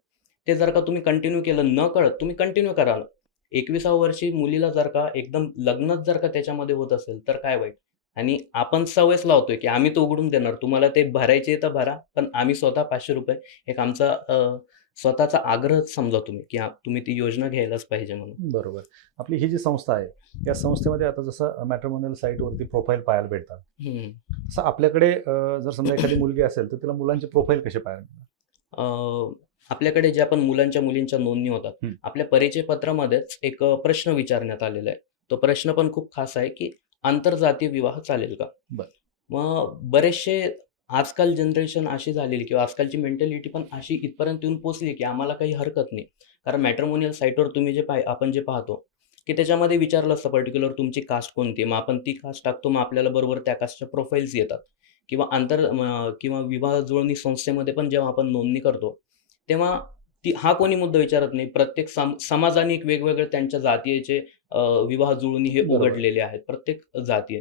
ते जर का तुम्ही कंटिन्यू केलं नकळत, तुम्ही कंटिन्यू कराल. 21व्या वर्षी मुलीला जर का एकदम लग्नच जर का त्याच्यामध्ये होत असेल, तर काय वाईट? आणि आपण सवयच लावतोय, की आम्ही तो उघडून देणार. तुम्हाला ते भरायचे तर भरा, पण आम्ही स्वतः ₹500 एक आमचा स्वतःचा आग्रहच समजा तुम्ही, की तुम्ही ती योजना घ्यायलाच पाहिजे म्हणून. बरोबर. आपली ही जी संस्था आहे, या संस्थेमध्ये आता जसं मॅट्रिमोनियल साईटवरती प्रोफाईल पाहायला भेटतात. हं. तसं आपल्याकडे जर समजा एखादी मुलगी असेल, तर तिला मुलांचे प्रोफाईल कसे पाहायला मिळतात? आपल्याकडे ज्या पण मुलांच्या मुलींच्या नोंदणी होतात, हं. आपल्या परिचय पत्रामध्येच एक प्रश्न विचारण्यात आलेला आहे. तो प्रश्न पण खूप खास आहे, की आंतरजातीय विवाह चालेल का? बरं. मग बरेचसे आजकाल जनरेशन अशी झालेली किंवा आजकालची मेंटॅलिटी पण अशी इथपर्यंत येऊन पोहोचली, की आम्हाला काही हरकत नाही. कारण मॅट्रिमोनियल साईटवर तुम्ही आपण जे पाहतो, की त्याच्यामध्ये विचारलं असतं पर्टिक्युलर तुमची कास्ट कोणती आहे. मग आपण ती कास्ट टाकतो, मग आपल्याला बरोबर त्या कास्टच्या प्रोफाइल्स येतात किंवा किंवा विवाह जुळवणी संस्थेमध्ये पण जेव्हा आपण नोंदणी करतो, तेव्हा हा कोणी मुद्दा विचारत नाही. प्रत्येक समाजाने एक वेगवेगळे त्यांच्या जातीयेचे विवाह जुळवणी हे बरोबर. उघडलेले आहेत. प्रत्येक जातीय.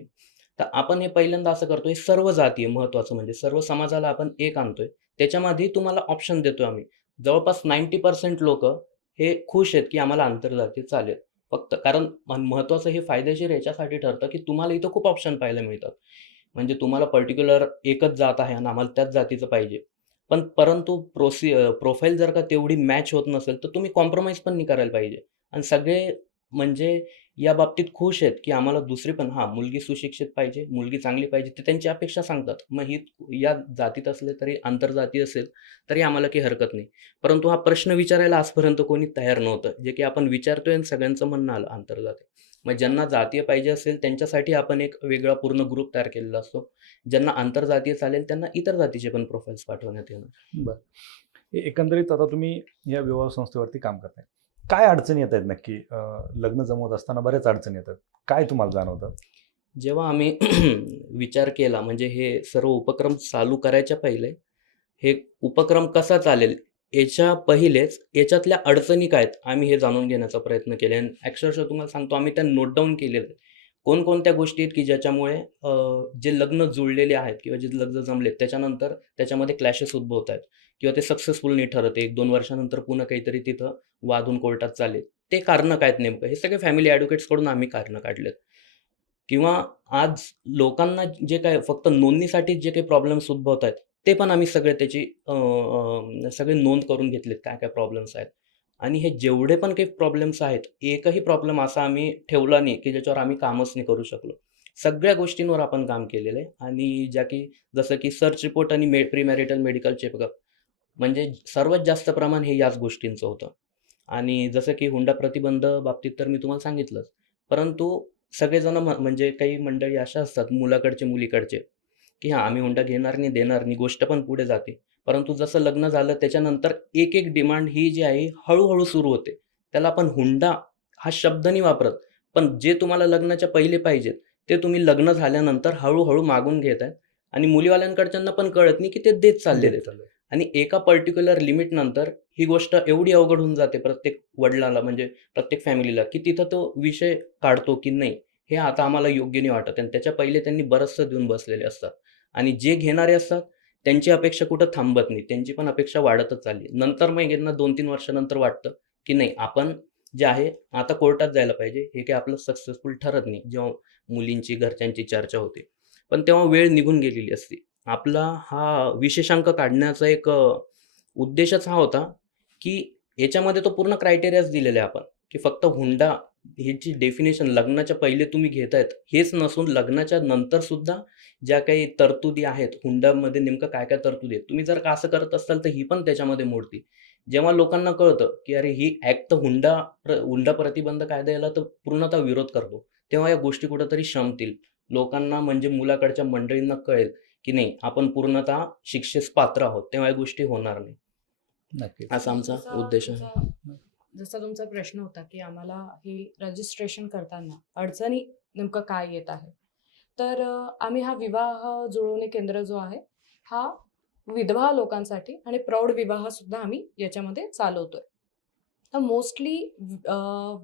तर आपण हे पहिल्यांदा असं करतोय, सर्व जातीय महत्त्वाचं म्हणजे सर्व समाजाला आपण एक आणतोय. त्याच्यामध्ये तुम्हाला ऑप्शन देतोय आम्ही. जवळपास 90% लोकं हे खुश आहेत, की आम्हाला आंतरजातीय चालेल. फक्त कारण महत्त्वाचं हे फायदेशीर याच्यासाठी ठरतं, की तुम्हाला इथं खूप ऑप्शन पाहायला मिळतात. म्हणजे तुम्हाला पर्टिक्युलर एकच जात आहे आणि आम्हाला त्याच जातीचं पाहिजे. परंतु प्रोफाईल जर का तेवढी मॅच होत नसेल, तर तुम्ही कॉम्प्रोमाईज पण नाही करायला पाहिजे. आणि सगळे म्हणजे या बाबतीत खुश आहेत, की आम्हाला दुसरी पण मुलगी सुशिक्षित पाहिजे, मुलगी चांगली पाहिजे, ते त्यांची अपेक्षा सांगतात. मग ही या जातीत असले तरी आंतरजातीय असेल, तरी आम्हाला काही हरकत नाही. परंतु हा प्रश्न विचारायला आजपर्यंत कोणी तयार नव्हतं. जे की आपण विचारतोय आणि सगळ्यांचं म्हणणं आलं आंतरजातीय. मग ज्यांना जातीय पाहिजे असेल त्यांच्यासाठी आपण एक वेगळा पूर्ण ग्रुप तयार केलेला असतो. ज्यांना आंतरजातीय चालेल त्यांना इतर जातीचे पण प्रोफाइल्स पाठवण्यात येणार. बरं. एकंदरीत आता तुम्ही या विवाह संस्थेवरती काम करताय. काय अडचणी येत आहेत नक्की? लग्न जमवत असताना बऱ्याच अडचणी येतात. काय तुम्हाला जाणवतं? जेव्हा आम्ही विचार केला म्हणजे हे सर्व उपक्रम चालू करायच्या पहिले, हे उपक्रम कसा चालेल याच्या पहिलेच याच्यातल्या अडचणी काय आहेत, आम्ही हे जाणून घेण्याचा प्रयत्न केला आणि अक्षरशः तुम्हाला सांगतो आम्ही त्या नोट डाउन केलेल्या आहेत. कोणकोणत्या गोष्टी आहेत, की ज्याच्यामुळे जे लग्न जुळलेले आहेत किंवा जे लग्न जमलेत त्याच्यानंतर त्याच्यामध्ये क्लॅशेस उद्भवत आहेत किंवा ते सक्सेसफुल नाही ठरत आहे. 1-2 वर्षानंतर पुन्हा काहीतरी तिथं वादून कोर्टात चालले. ते कारणं काय आहेत नेमकं? हे सगळे फॅमिली ॲडव्होकेट्सकडून आम्ही कारणं काढलेत. किंवा आज लोकांना जे काही फक्त नोंदणीसाठी जे काही प्रॉब्लेम्स उद्भवत आहेत, ते पण आम्ही सगळे त्याची सगळे नोंद करून घेतलेत, काय-काय प्रॉब्लेम्स आहेत. आणि हे जेवढे पण काही प्रॉब्लेम्स आहेत, एकही प्रॉब्लेम असा आम्ही ठेवला नाही, की ज्याच्यावर आम्ही कामच नाही करू शकलो. सगळ्या गोष्टींवर आपण काम केलेलं आहे आणि ज्या की जसं की सर्च रिपोर्ट आणि प्री मॅरिटल मेडिकल चेकअप म्हणजे सर्वात जास्त प्रमाण हे याच गोष्टींचं होतं. आणि जसं की हुंडा प्रतिबंध बाबतीत तर मी तुम्हाला सांगितलंच. परंतु सगळेजण म्हणजे काही मंडळी अशा असतात मुलाकडचे, मुलीकडचे, की आम्ही हुंडा घेणार नाही, देणार नाही. गोष्ट पण पुढे जाते. परंतु जसं लग्न झालं त्याच्यानंतर एक-एक डिमांड ही जी आहे हळू सुरू होते. त्याला आपण हुंडा हा शब्द नाही वापरत. पण जे तुम्हाला लग्नाच्या पहिले पाहिजेत, ते तुम्ही लग्न झाल्यानंतर हळू मागून घेत आहेत आणि मुलीवाल्यांकडच्यांना पण कळत नाही, की ते देत चाललेले देत आहेत. चाललंय. आणि एका पर्टिक्युलर लिमिटनंतर ही गोष्ट एवढी अवघड होऊन जाते प्रत्येक वडिलाला म्हणजे प्रत्येक फॅमिलीला, की तिथं तो विषय काढतो, की नाही हे आता आम्हाला योग्य नाही वाटत आणि त्याच्या पहिले त्यांनी बरचसं देऊन बसलेले असतात. आणि जे घेणारे असतात त्यांची अपेक्षा कुठं थांबत नाही. त्यांची पण अपेक्षा वाढतच चालली. नंतर मग यांना 2-3 वर्षानंतर वाटतं, की नाही आपण जे आहे आता कोर्टात जायला पाहिजे. हे काही आपलं सक्सेसफुल ठरत नाही. जेव्हा मुलींची, घरच्यांची चर्चा होते. पण तेव्हा वेळ निघून गेलेली असते. आपला हा विशेषांक काढण्याचा एक उद्देशच हा होता, की याच्यामध्ये तो पूर्ण क्रायटेरियाच दिलेला आहे आपण, की फक्त हुंडा ह्याची डेफिनेशन लग्नाच्या पहिले तुम्ही घेतायत हेच नसून लग्नाच्या नंतर सुद्धा ज्या काही तरतुदी आहेत, हुंड्यामध्ये नेमकं काय-काय तरतुदी आहेत. तुम्ही जर का असं करत असाल तर ही पण त्याच्यामध्ये मोडती. जेव्हा लोकांना कळतं, की अरे ही ॲक्ट तर हुंडा प्रतिबंध कायदा याला तर पूर्णतः विरोध करतो. तेव्हा या गोष्टी कुठेतरी शमतील. लोकांना म्हणजे मुलाकडच्या मंडळींना कळेल, की नाही आपण पूर्णतः शिक्षेस पात्र आहोत. तेव्हा या गोष्टी होणार नाही. नक्कीच. असा आमचा उद्देश आहे. जसा तुमचा प्रश्न होता, की आम्हाला हे रजिस्ट्रेशन करताना अडचणी नेमकं काय येत आहे? तर आम्ही हा विवाह जुळवणी केंद्र जो आहे, हा विधवा लोकांसाठी आणि प्रौढ विवाहसुद्धा आम्ही याच्यामध्ये चालवतोय. तर मोस्टली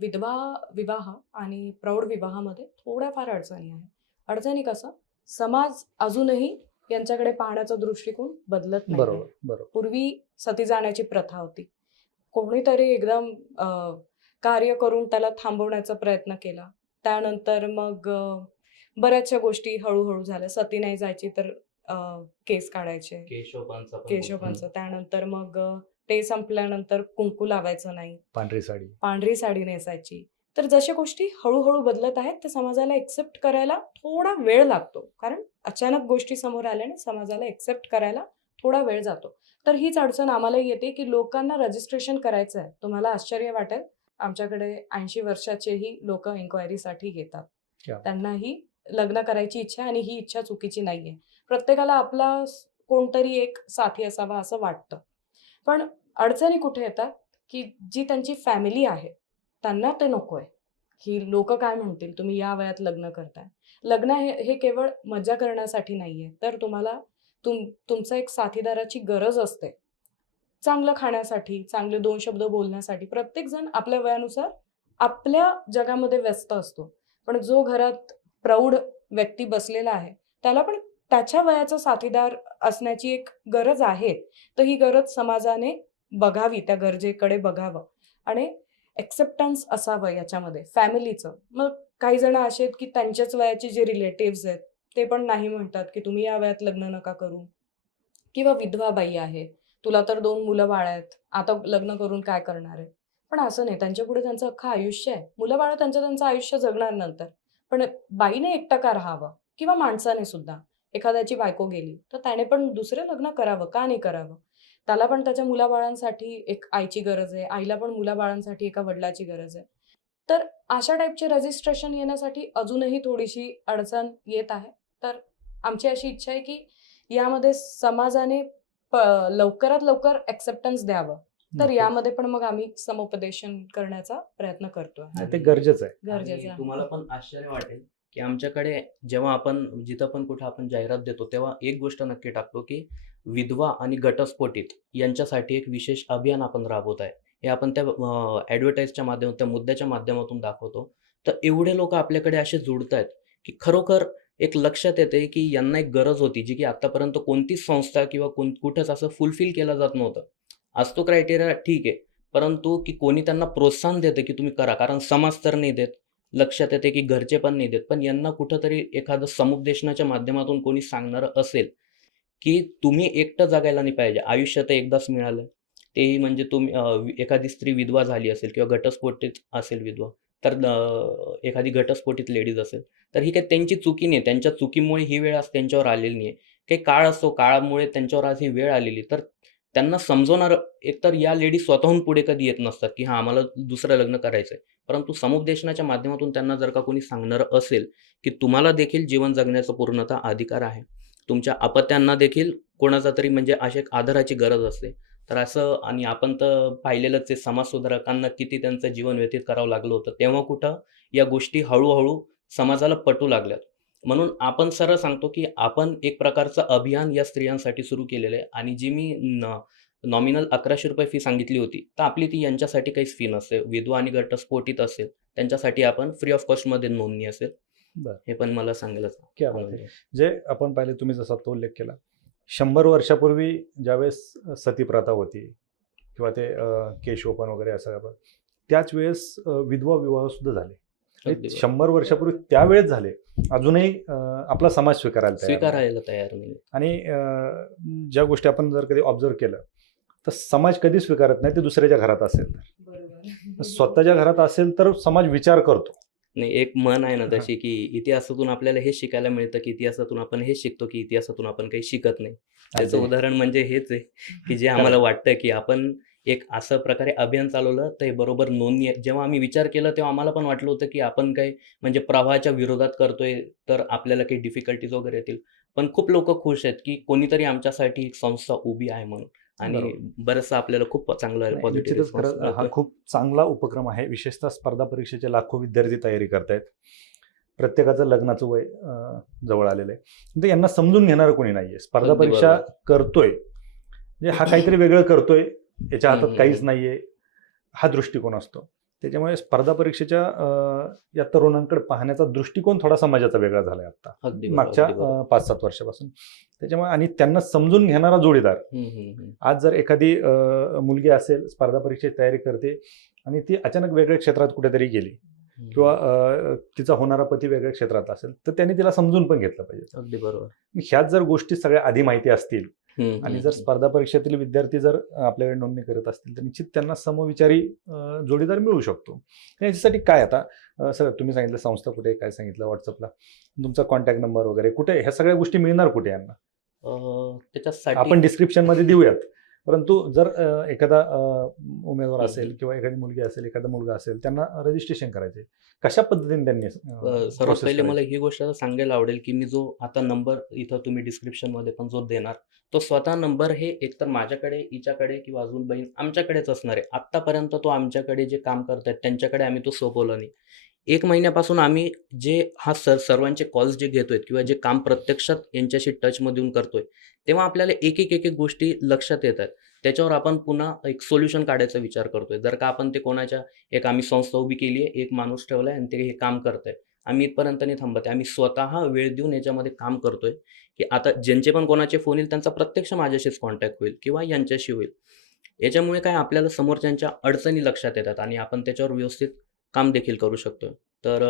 विधवा विवाह आणि प्रौढ विवाहामध्ये थोड्याफार अडचणी आहेत. अडचणी कसं? समाज अजूनही यांच्याकडे पाहण्याचा दृष्टिकोन बदलत नाहीये. बरोबर, बरोबर. पूर्वी सती जाण्याची प्रथा होती. कोणीतरी एकदम कार्य करून त्याला थांबवण्याचा प्रयत्न केला. त्यानंतर मग बऱ्याचशा गोष्टी हळू झाल्या. सती नाही जायची तर केस काढायचे. केशवपंतचा पण केशवपंत. त्यानंतर मग ते संपल्यानंतर कुंकू लावायचं नाही. पांढरी साडी. पांढरी साडी नेसायची. तर जशा गोष्टी हळू बदलत आहेत, त्या समाजाला एक्सेप्ट करायला थोडा वेळ लागतो. कारण अचानक गोष्टी समोर आल्याने समाजाला एक्सेप्ट करायला थोडा वेळ जातो. तर हीच अडचण आम्हालाही येते, की लोकांना रजिस्ट्रेशन करायचं आहे. तुम्हाला आश्चर्य वाटेल, आमच्याकडे 80 वर्षाचेही लोकं इन्क्वायरीसाठी येतात. क्या? त्यांनाही लग्न करायची इच्छा आहे आणि ही इच्छा चुकीची नाहीये. प्रत्येकाला आपला कोणतरी एक साथी असावा असं वाटतं. पण अडचणी कुठे येतात, की जी त्यांची फॅमिली आहे, त्यांना ते नकोय, की लोकं काय म्हणतील, तुम्ही या वयात लग्न करताय. लग्न हे केवळ मजा करण्यासाठी नाहीये, तर तुम्हाला तुमचा एक साथीदाराची गरज असते. चांगलं खाण्यासाठी, चांगले 2 शब्द बोलण्यासाठी. प्रत्येकजण आपल्या वयानुसार आपल्या जगामध्ये व्यस्त असतो. पण जो घरात प्रौढ व्यक्ती बसलेला आहे, त्याला पण त्याच्या वयाचा साथीदार असण्याची एक गरज आहे. तर ही गरज समाजाने बघावी, त्या गरजेकडे बघावं आणि एक्सेप्टन्स असावं याच्यामध्ये फॅमिलीचं. मग काही जण असे आहेत, की त्यांच्याच वयाचे जे रिलेटिव्हज आहेत, ते पण नाही म्हणतात, की तुम्ही या वयात लग्न नका करू किंवा विधवा बाई आहे. तुला तर 2 मुलं-बाळं आहेत. आता लग्न करून काय करणार आहे? पण असं नाही. त्यांच्यापुढे त्यांचं अख्खं आयुष्य आहे. मुलं-बाळं त्यांचं आयुष्य जगणार नंतर. पण बाईने एकटं का राहावं? किंवा माणसाने सुद्धा. एखाद्याची बायको गेली, तर त्याने पण दुसरं लग्न करावं, का नाही करावं? त्याला पण त्याच्या मुलाबाळांसाठी एक आईची गरज आहे. आईला पण मुलाबाळांसाठी एका वडिलाची गरज आहे. तर अशा टाईपचे रजिस्ट्रेशन येण्यासाठी अजूनही थोडीशी अडचण येत आहे. तर आमची अशी इच्छा आहे, की यामध्ये समाजाने प लवकरात लवकर एक्सेप्टन्स द्यावं. तर नक्कीच. यामध्ये पण मग आम्ही समुपदेशन करण्याचा प्रयत्न करतोय. नाही, ते गरजेचं आहे. गरजेचं आणि आहे. तुम्हाला पण आश्चर्य वाटेल, की आमच्याकडे जेव्हा आपण जिथं पण कुठं आपण जाहिरात देतो, तेव्हा एक गोष्ट नक्की टाकतो, की विधवा आणि घटस्फोटित यांच्यासाठी एक विशेष अभियान आपण राबवत आहे. हे आपण त्या ॲडव्हर्टाइजच्या माध्यमातून, त्या मुद्द्याच्या माध्यमातून दाखवतो. तर एवढे लोकं आपल्याकडे असे जुळतायत, की खरोखर एक लक्षात येते, की यांना एक गरज होती, जी की आत्तापर्यंत कोणतीच संस्था किंवा कुठंच असं फुलफिल केलं जात नव्हतं. असतो क्रायटेरिया ठीक आहे. परंतु की कोणी त्यांना प्रोत्साहन देतं, की तुम्ही करा. कारण समाज तर नाही देत. लक्षात येते, की घरचे पण नाही देत. पण यांना कुठेतरी एखादं समुपदेशनाच्या माध्यमातून कोणी सांगणारं असेल, की तुम्ही एकटं जगायला नाही पाहिजे. आयुष्य तर एकदाच मिळालं. तेही म्हणजे तुम्ही एखादी स्त्री विधवा झाली असेल किंवा घटस्फोटित असेल विधवा, तर एखादी घटस्फोटित लेडीज असेल, तर ही काही त्यांची चुकी नाही. त्यांच्या चुकीमुळे ही वेळ आज त्यांच्यावर आलेली नाही आहे. काही काळ असतो, काळामुळे त्यांच्यावर आज ही वेळ आलेली. तर त्यांना समजवणारं एकतर या लेडीज स्वतःहून पुढे कधी येत नसतात, की हां, आम्हाला दुसरं लग्न करायचंय. परंतु समुपदेशनाच्या माध्यमातून त्यांना जर का कोणी सांगणारं असेल, की तुम्हाला देखील जीवन जगण्याचा पूर्णतः अधिकार आहे. तुमच्या अपत्यांना देखील कोणाचा तरी म्हणजे अशी एक आधाराची गरज असते. तर असं आणि आपण तर पाहिलेलंच आहे समाजसुधारकांना किती त्यांचं जीवन व्यतीत करावं लागलं होतं. तेव्हा कुठं या गोष्टी हळू समाजाला पटू लागल्यात. म्हणून आपण सरळ सांगतो, की आपण एक प्रकारचं अभियान या स्त्रियांसाठी सुरू केलेलं आहे आणि जी मी नॉमिनल ₹1100 फी सांगितली होती, तर आपली ती यांच्यासाठी काहीच फी नसते. विधवा आणि घटस्फोटित असेल, त्यांच्यासाठी आपण फ्री ऑफ कॉस्टमध्ये नोंदणी असेल. बरं. हे पण मला सांगायलाच क्या बात आहे. आवडेल. जे आपण पाहिले, तुम्ही जसा तो उल्लेख केला, 100 वर्षापूर्वी ज्यावेळेस सती प्रथा होती किंवा ते केशोपन वगैरे असं आपण, त्याच वेळेस विधवा विवाह सुद्धा झाले. अगदी हे बरोबर. 100 वर्षापूर्वी त्यावेळेस झाले. अजूनही आपला समाज स्वीकारायला तयार नाही. स्वीकारायला तयार नाही. आणि ज्या गोष्टी आपण जर कधी ऑब्झर्व केलं, तर समाज कधी स्वीकारत नाही ते दुसऱ्याच्या घरात असेल तर. बरोबर. स्वतःच्या घरात असेल तर समाज विचार करतो. नाही, एक म्हण आहे ना तशी, की इतिहासातून आपल्याला हे शिकायला मिळतं, की इतिहासातून आपण हे शिकतो, की इतिहासातून आपण काही शिकत नाही. त्याचं अगदी. उदाहरण म्हणजे हेच आहे, की जे आम्हाला वाटतं, की आपण एक असं प्रकारे अभियान चालवलं, तर हे बरोबर नोंदणी आहे. जेव्हा आम्ही विचार केला, तेव्हा आम्हाला पण वाटलं होतं, की आपण काही म्हणजे प्रवाहाच्या विरोधात करतोय, तर आपल्याला काही डिफिकल्टीज वगैरे येतील. पण खूप लोकं खुश आहेत, की कोणीतरी आमच्यासाठी एक संस्था उभी आहे म्हणून आणि बरोबर. बरंचसं आपल्याला खूप चांगलं नाही, पॉझिटिव्ह निश्चितच रिस्पॉन्स खरं हा खूप चांगला उपक्रम आहे. विशेषतः स्पर्धा परीक्षेचे लाखो विद्यार्थी तयारी करतायत. प्रत्येकाचं लग्नाचं वय जवळ आलेलं आहे. म्हणजे यांना समजून घेणारं कोणी नाहीये. स्पर्धा अगदी परीक्षा बरोबर. करतोय म्हणजे हा काहीतरी वेगळं करतोय, याच्या हं, हातात हं, काहीच हं. नाहीये, हा दृष्टिकोन असतो. त्याच्यामुळे स्पर्धा परीक्षेच्या या तरुणांकडे पाहण्याचा दृष्टिकोन थोडा समाजाचा वेगळा झालाय आता अगदी बरोबर, मागच्या अगदी बरोबर. 5-7 वर्षापासून. त्याच्यामुळे आणि त्यांना समजून घेणारा जोडीदार. हं, हं, हं. आज जर एखादी मुलगी असेल, स्पर्धा परीक्षेची तयारी करते आणि ती अचानक वेगळ्या क्षेत्रात कुठेतरी गेली किंवा तिचा होणारा पती वेगळ्या क्षेत्रात असेल, तर त्यांनी तिला समजून पण घेतलं पाहिजे. अगदी बरोबर. ह्याच जर गोष्टी सगळ्या आधी माहिती असतील हं, आणि हं, जर हं. स्पर्धा परीक्षेतील विद्यार्थी जर आपल्याकडे नोंदणी करत असतील, तर निश्चित त्यांना समविचारी जोडीदार मिळू शकतो. याच्यासाठी काय आता सर तुम्ही सांगितलं संस्था कुठे, काय सांगितलं व्हॉट्सअपला, तुमचा कॉन्टॅक्ट नंबर वगैरे कुठे, ह्या सगळ्या गोष्टी मिळणार कुठे यांना? त्याच्यासाठी आपण डिस्क्रिप्शनमध्ये देऊयात. परंतु जर एखादा उमेदवार हं, असेल हं. किंवा एखादी मुलगी असेल, एखादा मुलगा असेल, त्यांना रजिस्ट्रेशन करायचे. कशा पद्धतीने त्यांनी सर्वात प्रोसेस पहिले मला करायची? ही गोष्ट सांगायला आवडेल, की मी जो आता नंबर इथं तुम्ही डिस्क्रिप्शनमध्ये पण जो देणार, तो स्वतः नंबर हे एकतर माझ्याकडे, हिच्याकडे किंवा अजून बहीण आमच्याकडेच असणार आहे. आत्तापर्यंत तो आमच्याकडे जे काम करतायत त्यांच्याकडे आम्ही तो सोपवला नाही. 1 महिन्यापासून आम्ही जे हा सर्वांचे कॉल्स जे घेतोय किंवा जे काम प्रत्यक्षात यांच्याशी टचमध्ये येऊन करतोय, तेव्हा आपल्याला एक गोष्टी लक्षात येत आहेत. त्याच्यावर आपण पुन्हा एक सोल्युशन काढायचा विचार करतोय. जर का आपण ते कोणाच्या एक आम्ही संस्था उभी केली आहे, एक माणूस ठेवलाय आणि ते हे काम करतंय. आम्ही इथपर्यंत नाही थांबत आहे. आम्ही स्वतः वेळ देऊन याच्यामध्ये काम करतोय, की आता ज्यांचे पण कोणाचे फोन येईल त्यांचा प्रत्यक्ष माझ्याशीच कॉन्टॅक्ट होईल किंवा यांच्याशी होईल. याच्यामुळे काय आपल्याला समोरच्यांच्या अडचणी लक्षात येतात आणि आपण त्याच्यावर व्यवस्थित काम देखील करू शकतोय. तर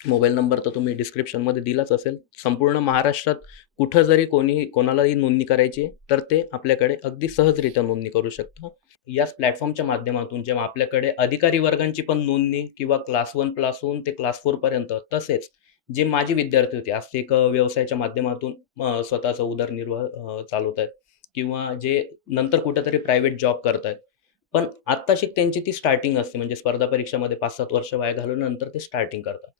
मोबाईल नंबर तर तुम्ही डिस्क्रिप्शनमध्ये दिलाच असेल. संपूर्ण महाराष्ट्रात कुठं जरी कोणी कोणालाही नोंदणी करायची आहे, तर ते आपल्याकडे अगदी सहजरित्या नोंदणी करू शकतं. याच प्लॅटफॉर्मच्या माध्यमातून जेव्हा आपल्याकडे अधिकारी वर्गांची पण नोंदणी किंवा क्लास 1 पासून ते क्लास 4 पर्यंत तसेच जे माजी विद्यार्थी होते, आज ते एक व्यवसायाच्या माध्यमातून स्वतःचा उदरनिर्वाह चालवतायत किंवा जे नंतर कुठेतरी प्रायव्हेट जॉब करतायत. पण आत्ताशी त्यांची ती स्टार्टिंग असते म्हणजे स्पर्धा परीक्षामध्ये 5-7 वर्ष वाया घालवल्यानंतर ते स्टार्टिंग करतात.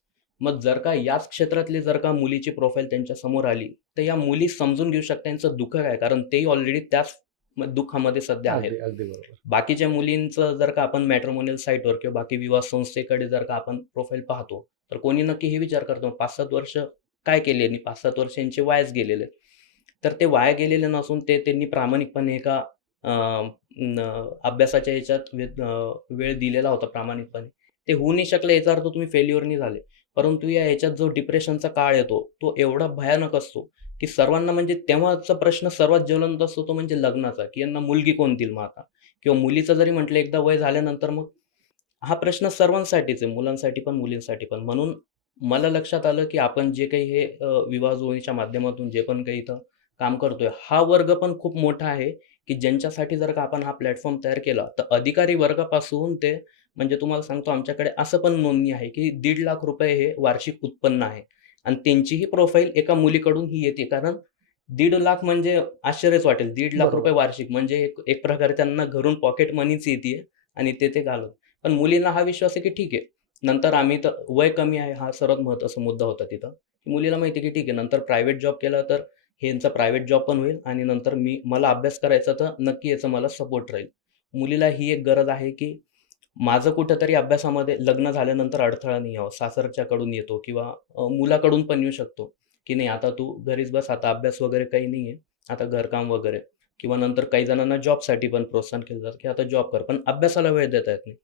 मग जर का याच क्षेत्रातली जर का मुलीची प्रोफाईल त्यांच्या समोर आली, तर या मुली समजून घेऊ शकतात त्यांचं दुःख काय? कारण तेही ऑलरेडी त्याच दुःखामध्ये सध्या आहेत. अगदी, अगदी बरोबर. बाकीच्या मुलींचं जर का आपण मॅट्रिमोनियल साइटवर किंवा बाकी विवाह संस्थेकडे जर का आपण प्रोफाईल पाहतो, तर कोणी नक्की हे विचार करतो 5-7 वर्ष काय केले आणि 5-7 वर्ष यांचे वायाच गेलेले. तर ते वाया गेलेले नसून त्यांनी प्रामाणिकपणे एका अ, न अभ्यासाच्या ह्याच्यात वेळ दिलेला होता प्रामाणिकपणे. ते होऊ नाही शकलं याचा अर्थ तुम्ही फेल्युअर नाही झाले. परंतु या ह्याच्यात जो डिप्रेशनचा काळ येतो, तो एवढा भयानक असतो, की सर्वांना म्हणजे तेव्हाचा प्रश्न सर्वात ज्वलंत असतो तो म्हणजे लग्नाचा, की यांना मुलगी कोण देईल मग आता? किंवा मुलीचं जरी म्हटलं एकदा वय झाल्यानंतर मग हा प्रश्न सर्वांसाठीच आहे, मुलांसाठी पण, मुलींसाठी पण. म्हणून मला लक्षात आलं, की आपण जे काही हे विवाह जुळणीच्या माध्यमातून जे पण काही इथं काम करतोय, हा वर्ग पण खूप मोठा आहे, की ज्यांच्यासाठी जर का आपण हा प्लॅटफॉर्म तयार केला, तर अधिकारी वर्गापासून ते म्हणजे तुम्हाला सांगतो आमच्याकडे असं पण नोंदणी आहे, की ₹1.5 लाख हे वार्षिक उत्पन्न आहे आणि त्यांचीही प्रोफाईल एका मुलीकडून ही येते. कारण 1.5 लाख म्हणजे आश्चर्यच वाटेल. ₹1.5 लाख बरोबर. वार्षिक म्हणजे एक एक प्रकारे त्यांना घरून पॉकेट मनीच येतीये आणि ते घालवतात. पण मुलींना हा विश्वास आहे, की ठीक आहे. नंतर आम्ही तर वय कमी आहे हा सर्वात महत्त्वाचा मुद्दा होता तिथं. मुलीला माहिती आहे, की ठीक आहे नंतर प्रायव्हेट जॉब केला तर ह्यांचा प्रायव्हेट जॉब पण होईल आणि नंतर मला अभ्यास करायचा तर नक्की याचा मला सपोर्ट राहील. मुलीला ही एक गरज आहे, की माझं कुठेतरी अभ्यासामध्ये लग्न झाल्यानंतर अडथळा नाही यावा. सासरच्याकडून येतो किंवा मुलाकडून पण येऊ शकतो, की नाही आता तू घरीच बस, आता अभ्यास वगैरे काही नाहीये. आता घरकाम वगैरे किंवा नंतर काही जणांना जॉबसाठी पण प्रोत्साहन केलं जातं, की आता जॉब कर. पण अभ्यासाला वेळ देता येत नाही.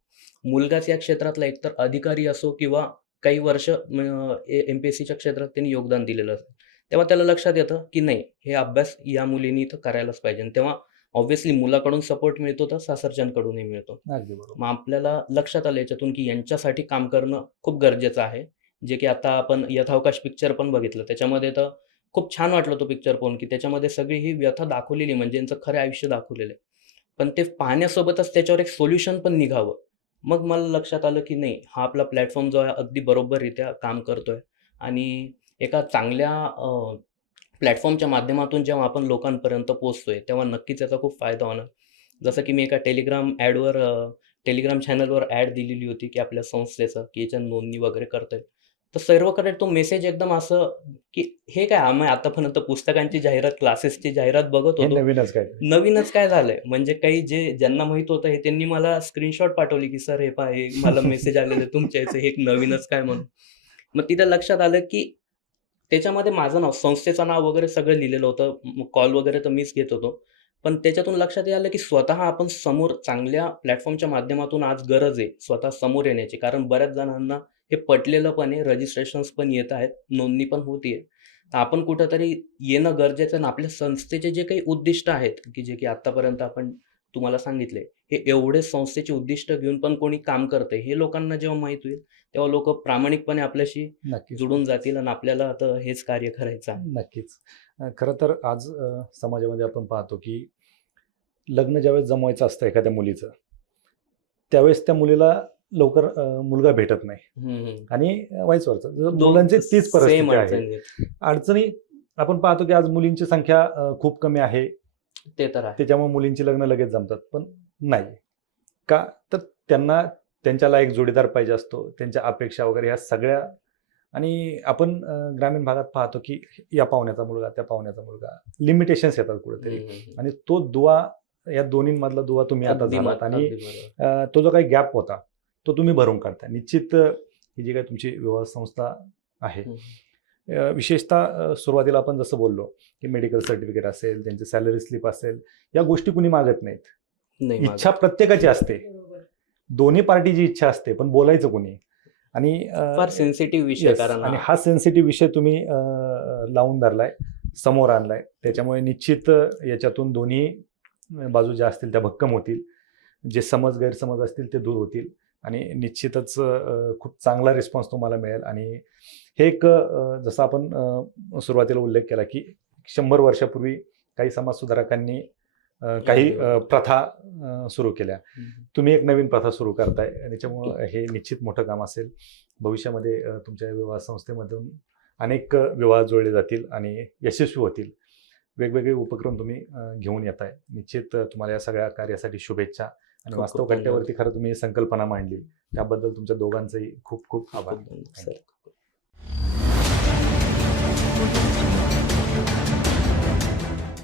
मुलगाच या क्षेत्रातला एकतर अधिकारी असो किंवा काही वर्ष एम-पी-एस-सीच्या क्षेत्रात त्यांनी योगदान दिलेलं असेल. तेव्हा त्याला लक्षात येतं, की नाही हे अभ्यास या मुलीने इथं करायलाच पाहिजे आणि तेव्हा ऑब्व्हियसली मुलाकडून सपोर्ट मिळतो तर सासरच्यांकडूनही मिळतो. अगदी बरोबर. मग आपल्याला लक्षात आलं याच्यातून, की यांच्यासाठी काम करणं खूप गरजेचं आहे. जे की आता आपण यथावकाश पिक्चर पण बघितलं. त्याच्यामध्ये तर खूप छान वाटलं तो पिक्चर पाहून, की त्याच्यामध्ये सगळी ही व्यथा दाखवलेली म्हणजे यांचं खरं आयुष्य दाखवलेलं आहे. पण ते पाहण्यासोबतच त्याच्यावर एक सोल्युशन पण निघावं. मग मला लक्षात आलं, की नाही हा आपला प्लॅटफॉर्म जो आहे अगदी बरोबररित्या काम करतोय आणि एका चांगल्या प्लॅटफॉर्मच्या माध्यमातून जेव्हा आपण लोकांपर्यंत पोहोचतोय, तेव्हा नक्कीच त्याचा खूप फायदा होणार. जसं की मी एका टेलिग्राम चॅनलवर ॲड दिलेली होती, की आपल्या संस्थेचं, की याच्यात नोंदणी वगैरे करतोय. तर सर्वकडे तो मेसेज एकदम असं, की हे काय आम्ही आतापर्यंत पुस्तकांची जाहिरात, क्लासेसची जाहिरात बघत हे होतो. नवीनच काहीतरी. नवीनच काय झालंय? म्हणजे काही ज्यांना माहीत होतं हे त्यांनी मला स्क्रीनशॉट पाठवले, की "सर हे पहा, हे मला मेसेज आलेले तुमच्या ह्याचं, हे एक नवीनच काय म्हणून." मग तिथं लक्षात आलं, की त्याच्यामध्ये माझं नाव, संस्थेचं नाव वगैरे सगळं लिहिलेलं होतं. कॉल वगैरे तर मीच घेत होतो. पण त्याच्यातून लक्षात हे आलं, की स्वतः आपण समोर चांगल्या प्लॅटफॉर्मच्या माध्यमातून आज गरज आहे स्वतः समोर येण्याची. कारण बऱ्याच जणांना हे पटलेलं पण आहे, रजिस्ट्रेशन्स पण येत आहेत, नोंदणी पण होतीये. तर आपण कुठेतरी येणं गरजेचं आहे आणि आपल्या संस्थेचे जे काही उद्दिष्ट आहेत, की जे की आत्तापर्यंत आपण तुम्हाला सांगितले, हे एवढे संस्थेचे उद्दिष्ट घेऊन पण कोणी काम करतंय, हे लोकांना जेव्हा माहीत होईल, तेव्हा लोकं प्रामाणिकपणे आपल्याशी नक्कीच, जुळून नक्कीच. जातील आणि आपल्याला आता हेच कार्य करायचं आहे. नक्कीच. खरं तर आज समाजामध्ये आपण पाहतो, की लग्न ज्यावेळेस जमवायचं असतं एखाद्या मुलीचं, त्यावेळेस त्या मुलीला लवकर मुलगा भेटत नाही हं, हं. आणि व्हाईस वर्सा. मुलांची तीच सेम परिस्थिती आहे. अडचणी आहेत. अडचणी आपण पाहतो, की आज मुलींची संख्या खूप कमी आहे. ते तर आहे. त्याच्यामुळे मुलींची लग्न लगेच जमतात. पण नाही. का? तर त्यांना त्यांच्याला एक जोडीदार पाहिजे असतो. त्यांच्या अपेक्षा वगैरे ह्या सगळ्या आणि आपण ग्रामीण भागात पाहतो, की या पाहुण्याचा मुलगा, त्या पाहुण्याचा मुलगा लिमिटेशन्स येतात कुठेतरी हं, हं, हं. आणि तो दुवा या दोन्हींमधला दुवा तुम्ही आता झालात आणि अगदी बरोबर. तो जो काही गॅप होता, तो तुम्ही भरून काढताय. निश्चित ही जी काही तुमची विवाह संस्था आहे, हं. विशेषतः सुरुवातीला आपण जसं बोललो, की मेडिकल सर्टिफिकेट असेल, त्यांची सॅलरी स्लिप असेल, या गोष्टी कुणी मागत नाहीत. नाही मागत. इच्छा प्रत्येकाची असते. बरोबर. दोन्ही पार्टीची इच्छा असते, पण बोलायचं कोणी? आणि फार सेन्सिटिव्ह विषय येस कारण आणि हा सेन्सिटिव्ह विषय तुम्ही लावून धरलाय, समोर आणलाय. त्याच्यामुळे निश्चित याच्यातून दोन्ही बाजू ज्या असतील त्या भक्कम होतील. जे गैरसमज असतील ते दूर होतील आणि निश्चितच खूप चांगला रिस्पॉन्स तुम्हाला मिळेल आणि हे एक जसं आपण सुरुवातीला उल्लेख केला, की 100 वर्षापूर्वी काही समाजसुधारकांनी काही प्रथा सुरू केल्या. हं. तुम्ही एक नवीन प्रथा सुरू करताय आणि त्याच्यामुळं हे निश्चित मोठं काम असेल. भविष्यामध्ये तुमच्या विवाह संस्थेमधून अनेक विवाह जुळले जातील आणि यशस्वी होतील. वेगवेगळे उपक्रम तुम्ही घेऊन येताय. निश्चित तुम्हाला या सगळ्या कार्यासाठी शुभेच्छा आणि खूप वास्तव खूप धन्यवाद. कट्ट्यावरती खरं तुम्ही संकल्पना मांडली. त्याबद्दल तुमच्या दोघांचंही खूप खूप आभार. खूप धन्यवाद. सर.